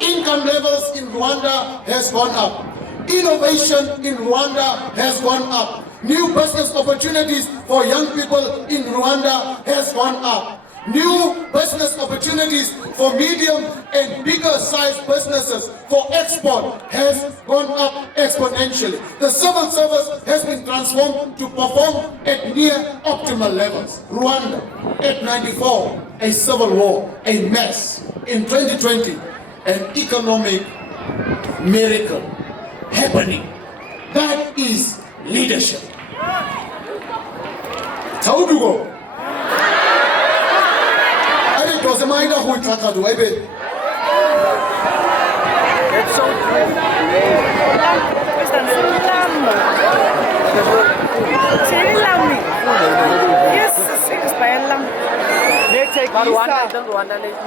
Income levels in Rwanda has gone up. Innovation in Rwanda has gone up. New business opportunities for young people in Rwanda has gone up. New business opportunities for medium and bigger sized businesses for export has gone up exponentially. The civil service has been transformed to perform at near optimal levels. Rwanda at 94, a civil war, a mess. In 2020, an economic miracle happening. That is leadership. Taudugo. I think it was a minor who tried to do it.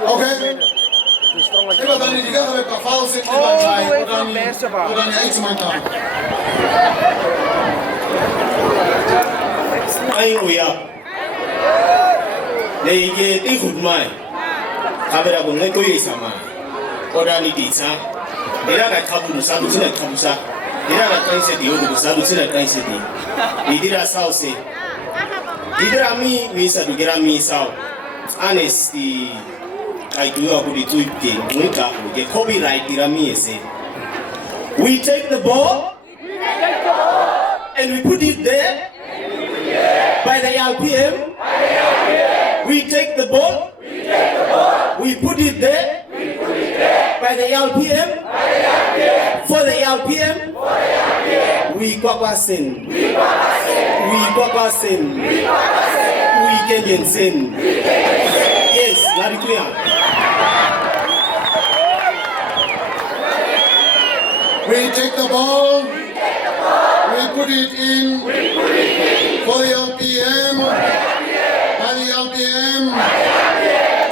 Okay. Ai uya nei ge ti khut mai kamera ko ngai ko yi sama oda ni di sa dira ka khabu sa du sina khabu sa dira ka kai se di o du sa du sina kai se di dira sa o se dira mi sa du gira mi sa honesty I do a good to get copyright dira mi se we take the ball and we put it there. By the LPM, we take the ball. We put it there. By the LPM. For the LPM. We Kwapasin. We Kwapasin. We Kenyan sin. Yes, very clear. We take the ball. We put it in. For the LPM. By the LPM.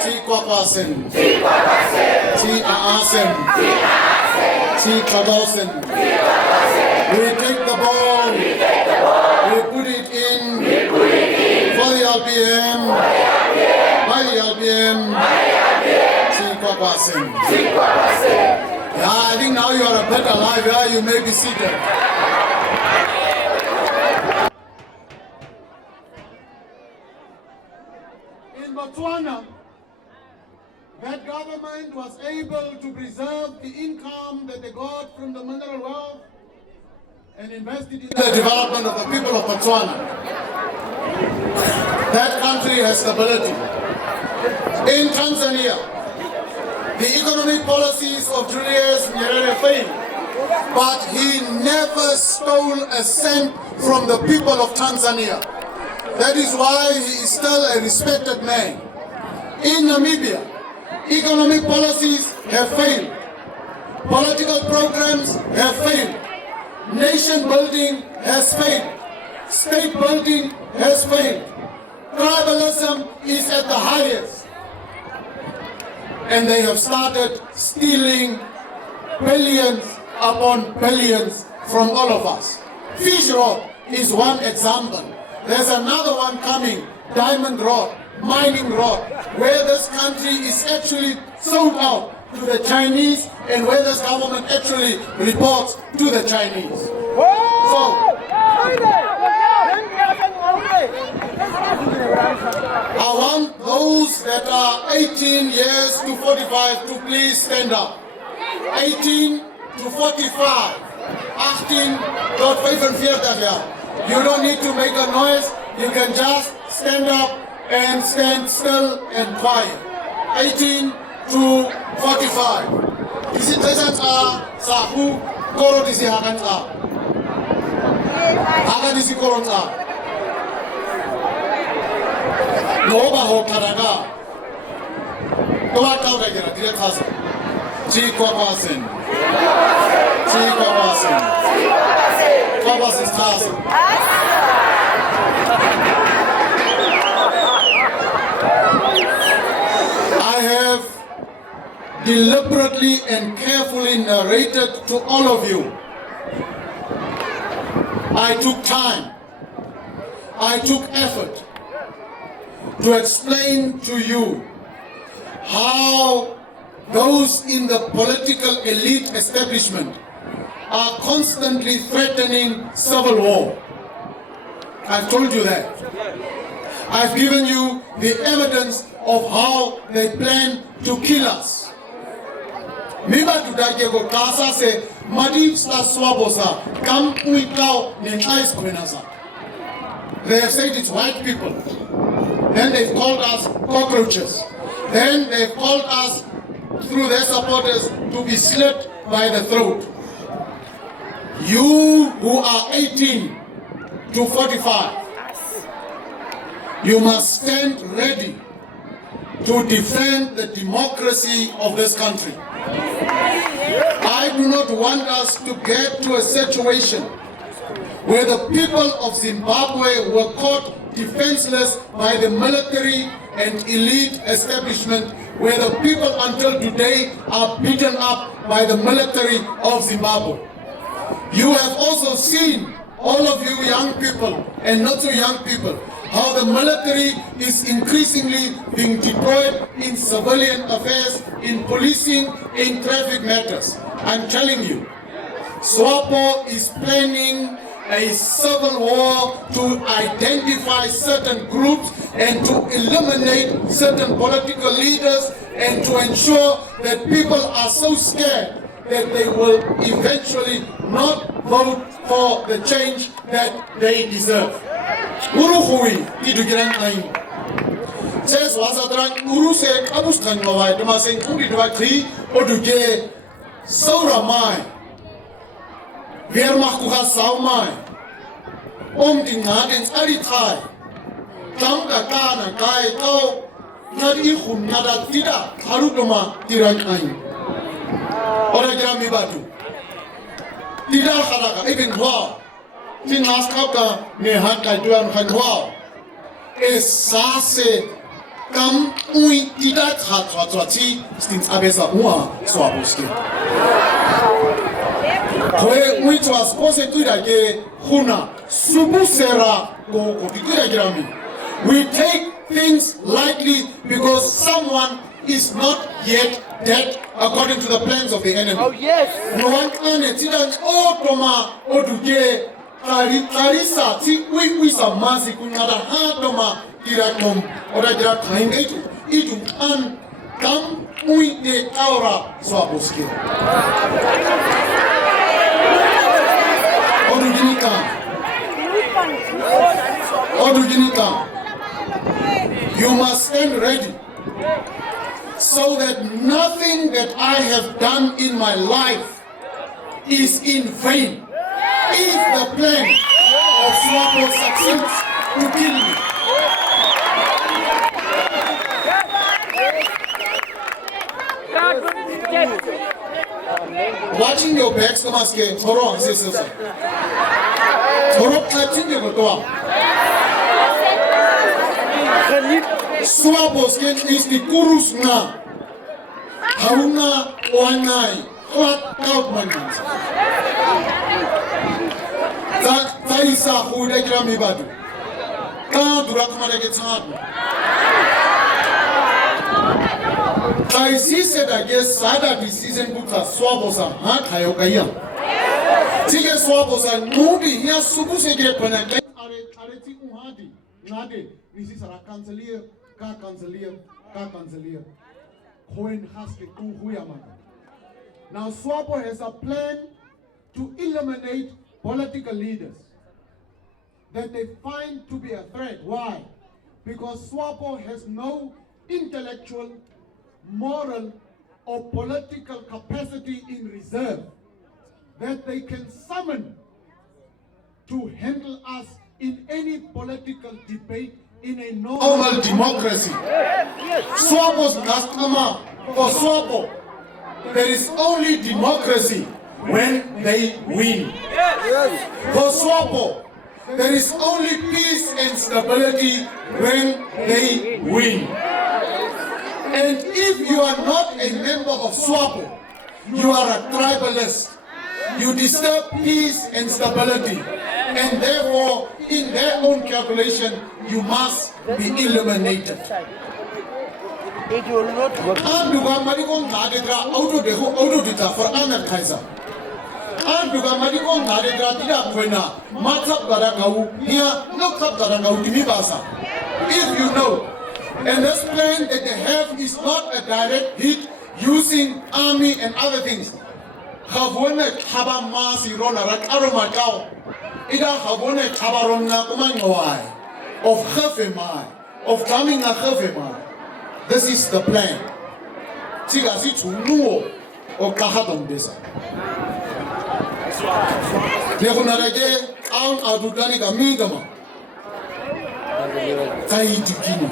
Ti Kwapasin. Ti Aasen. Ti Kadosen. We take the ball. We put it in. For the LPM. By the LPM. Ti Kwapasin. Yeah, I think now you are a better life. Yeah, you may be seated. In Botswana, that government was able to preserve the income that they got from the mineral wealth and invested in the development of the people of Botswana. That country has stability. In Tanzania, the economic policies of Julius Nyerere failed, but he never stole a cent from the people of Tanzania. That is why he is still a respected man. In Namibia, economic policies have failed. Political programs have failed. Nation building has failed. State building has failed. Tribalism is at the highest. And they have started stealing billions upon billions from all of us. Fish Road is one example. There's another one coming, Diamond Road, Mining Road, where this country is actually sold out to the Chinese and where this government actually reports to the Chinese. So, I want those that are 18 years to 45 to please stand up. 18 to 45. 18 tot 45 jaar. You don't need to make a noise. You can just stand up and stand still and quiet. 18 to 45. Isi tesan sahu koro disi hakan Akan disi koron Noba ho karaga. Toa kau dah kira dia khasa. Cikwa pasen. Cikwa pasen. Cikwa pasen khasa. I have deliberately and carefully narrated to all of you. I took time. I took effort to explain to you how those in the political elite establishment are constantly threatening civil war. I've told you that. I've given you the evidence of how they plan to kill us. Miba tudake go kasa se madib sta swabosa kam uitao nentais kwenasa. They have said it's white people. Then they've called us cockroaches. Then they've called us, through their supporters, to be slit by the throat. You who are 18 to 45, you must stand ready to defend the democracy of this country. I do not want us to get to a situation where the people of Zimbabwe were caught defenseless by the military and elite establishment, where the people until today are beaten up by the military of Zimbabwe. You have also seen, all of you young people and not so young people, how the military is increasingly being deployed in civilian affairs, in policing, in traffic matters. I'm telling you, SWAPO is planning a civil war to identify certain groups and to eliminate certain political leaders and to ensure that people are so scared that they will eventually not vote for the change that they deserve. Says was a drunk Uruse Abustan Mawai, Damasing Kudi Dwatri, Oduge, Saura Mai, Vermakuha Saumai, Ding Nadins Aritai, Tamka Kana, Kai, Tau, Nadi Hun, Nada Tida, Harutoma, Tirankai, Oragami Batu, Tida Haraka, even wow, Tinas Kaka, Nehaka Duan Hanwao, Esase. Kam ui tidak hat stins abesa swabuski. Koe ui spose ke huna subusera go girami. We take things lightly because someone is not yet dead according to the plans of the enemy. Oh yes. No one ane tidan otoma oduge karisa ti ui samasi kunada hatoma Irakom or a grab time itu an kam ui de aura swabuski. Oduginika. You must stand ready so that nothing that I have done in my life is in vain. If the plan of Swapo succeeds to kill me. Watching your backs, come ask you, Toro, sisters. Toro, touching you, go. Swapos is the Kurus na. Hauna, Oanai, flat out monuments. That is a who they gram me badu. Can't do that, gets hard. I see said I guess Sada decision book a swabosa, Hakayokaya. Tige swabosa, Nudi, here Subusege when I get Areti Uhadi, Nade, Mrs. Cancelia, Car Cancelia, Cohen Haske Kuhuyamaka. Now Swapo has a plan to eliminate political leaders that they find to be a threat. Why? Because Swapo has no intellectual, moral or political capacity in reserve that they can summon to handle us in any political debate in a normal democracy. Swapo's customer for Swapo, there is only democracy when they win. For Swapo, there is only peace and stability when they win. And if you are not a member of Swapo, you are a tribalist. You disturb peace and stability. And therefore, in their own calculation, you must be eliminated. It will not work. If you know, and this plan that they have is not a direct hit using army and other things. Havone kaba masi rona rakaroma kao. Ida havone kabarona kumangwai of Hefemai, of coming a Hefemai. This is the plan. Tigasi to know or kahadon besa. Leonarege ang adugani gamigama. Tai dukini.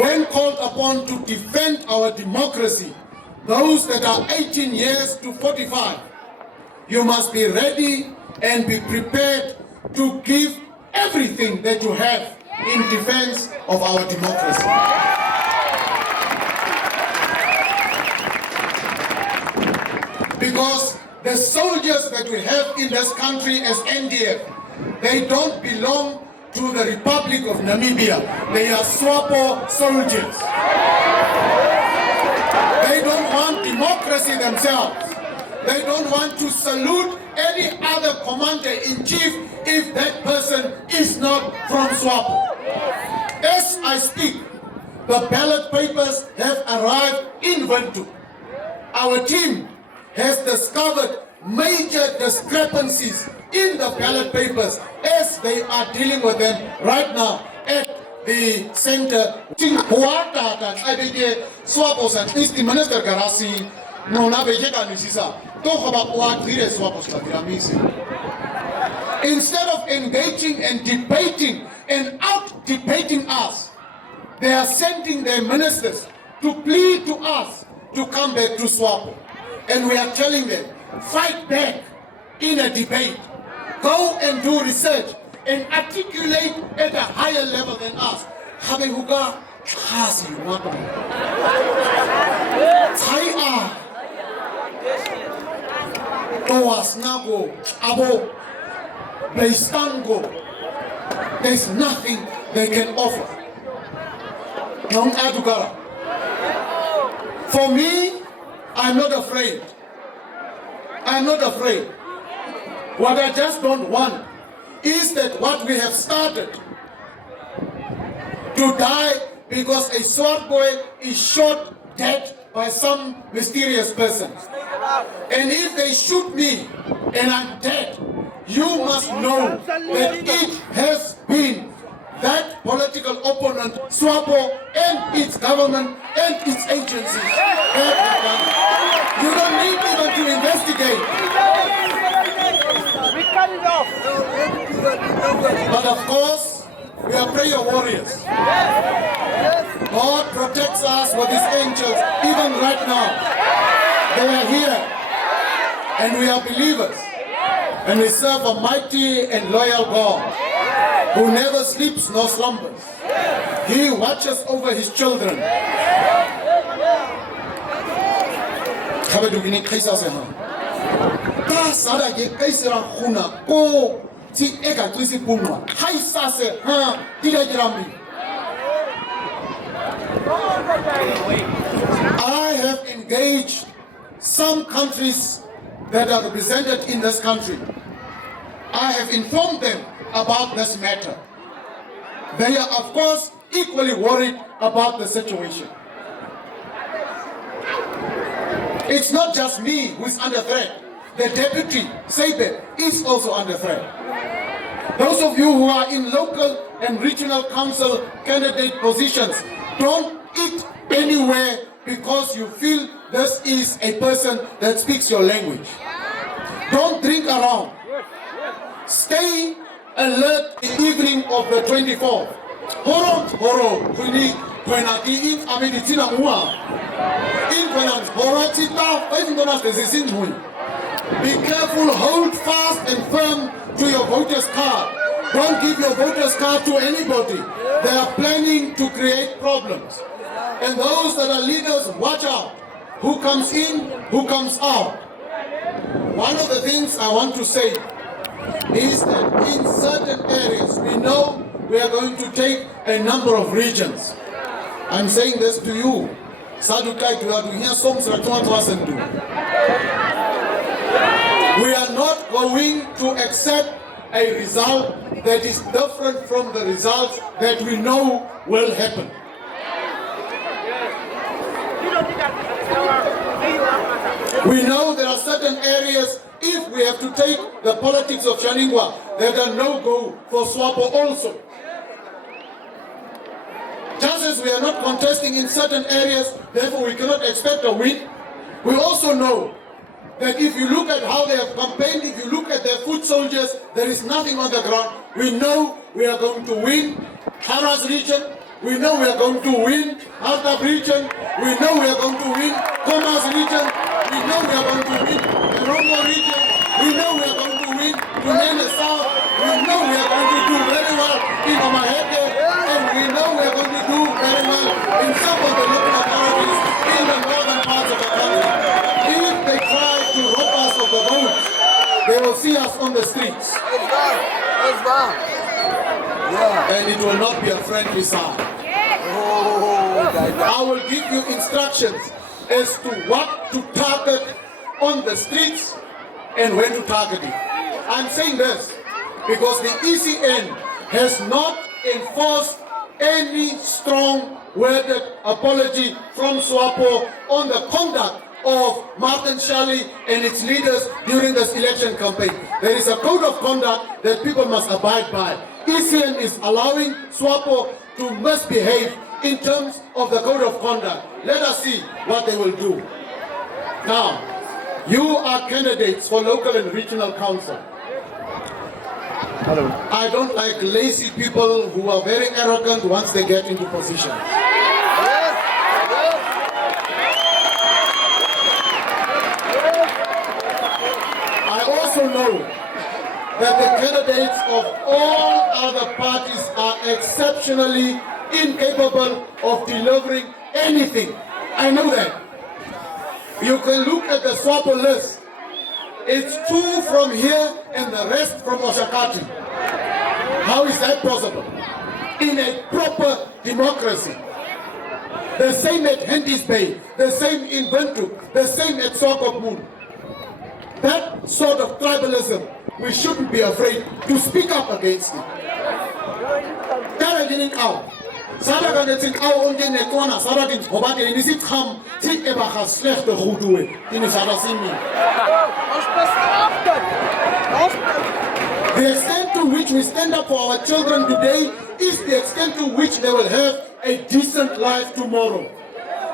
When called upon to defend our democracy, those that are 18 years to 45, you must be ready and be prepared to give everything that you have in defense of our democracy. Because the soldiers that we have in this country as NDF, they don't belong to the Republic of Namibia. They are Swapo soldiers. They don't want democracy themselves. They don't want to salute any other commander-in-chief if that person is not from Swapo. As I speak, the ballot papers have arrived in Ventu. Our team has discovered major discrepancies in the ballot papers as they are are dealing with them right now at the center. Huata abege swapos at least the minister Garasi no na bejeka nisisa. Talk about what three swapos la tiramisi. Instead of engaging and debating and out debating us, they are sending their ministers to plead to us to come back to SWAPO. And we are telling them, fight back in a debate. Go and do research and articulate at a higher level than us. Habehuga khasi wata. Tsaya. Towas nago abo. There's nothing they can offer. For me, I'm not afraid. I'm not afraid. What I just don't want is that what we have started to die because a sword boy is shot dead by some mysterious person. And if they shoot me and I'm dead, you must know that it has been that political opponent, SWAPO, and its government and its agencies that have done it. You don't need even to investigate. We cut it off. But of course, we are prayer warriors. God protects us with His angels even right now. They are here. And we are believers. And we serve a mighty and loyal God who never sleeps nor slumbers. He watches over His children. I have engaged some countries that are represented in this country. I have informed them about this matter. They are, of course, equally worried about the situation. It's not just me who is under threat. The deputy, Saber, is also under threat. Those of you who are in local and regional council candidate positions, don't eat anywhere because you feel this is a person that speaks your language. Don't drink around. Stay alert the evening of the 24th. Horo, we need in Ameditina Mua. In Horo Chita, be careful, hold fast and firm to your voter's card. Don't give your voter's card to anybody. They are planning to create problems. And those that are leaders, watch out. Who comes in, who comes out. One of the things I want to say is that in certain areas, we know we are going to take a number of regions. I'm saying this to you. We are not going to accept a result that is different from the results that we know will happen. We know there are certain areas, if we have to take the politics of Chaningwa, that are no-go for SWAPO also. Just as we are not contesting in certain areas, therefore we cannot expect a win. We also know that if you look at how they have campaigned, if you look at their foot soldiers, there is nothing on the ground. We know we are going to win Haras region. We know we are going to win Altab region. We know we are going to win Komas region. We know we are going to win the Rongo region. We know we are going to win Tunene South. We know we are going to do very well in Omaheke. And we know we are going to do very well in some of the local authorities in the northern parts of the country. If they try to rob us of the votes, they will see us on the streets. It's gone. Yeah. And it will not be a friendly sign. I will give you instructions as to what to target on the streets and when to target it. I'm saying this because the ECN has not enforced any strong-worded apology from SWAPO on the conduct of Martin Shally and its leaders during this election campaign. There is a code of conduct that people must abide by. ECN is allowing SWAPO to misbehave in terms of the code of conduct. Let us see what they will do. Now, you are candidates for local and regional council. I don't like lazy people who are very arrogant once they get into position. I also know that the candidates of all other parties are exceptionally incapable of delivering anything. I know that. You can look at the SWAPO list. It's 2 from here and the rest from Oshakati. How is that possible? In a proper democracy. The same at Hendy's Bay, the same in Windhoek, the same at Swakopmund. That sort of tribalism, we shouldn't be afraid to speak up against it. That didn't out. Sarah kan dit ou onder net kwana, Sarah dit hobat in is dit ham, tik eba has slechte goed doen. Dit is Sarah sien nie. The extent to which we stand up for our children today is the extent to which they will have a decent life tomorrow.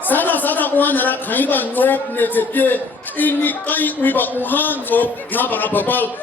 Sada wana ra khaiba ngop ne teke ini kai uiba uhan ngop na bara babal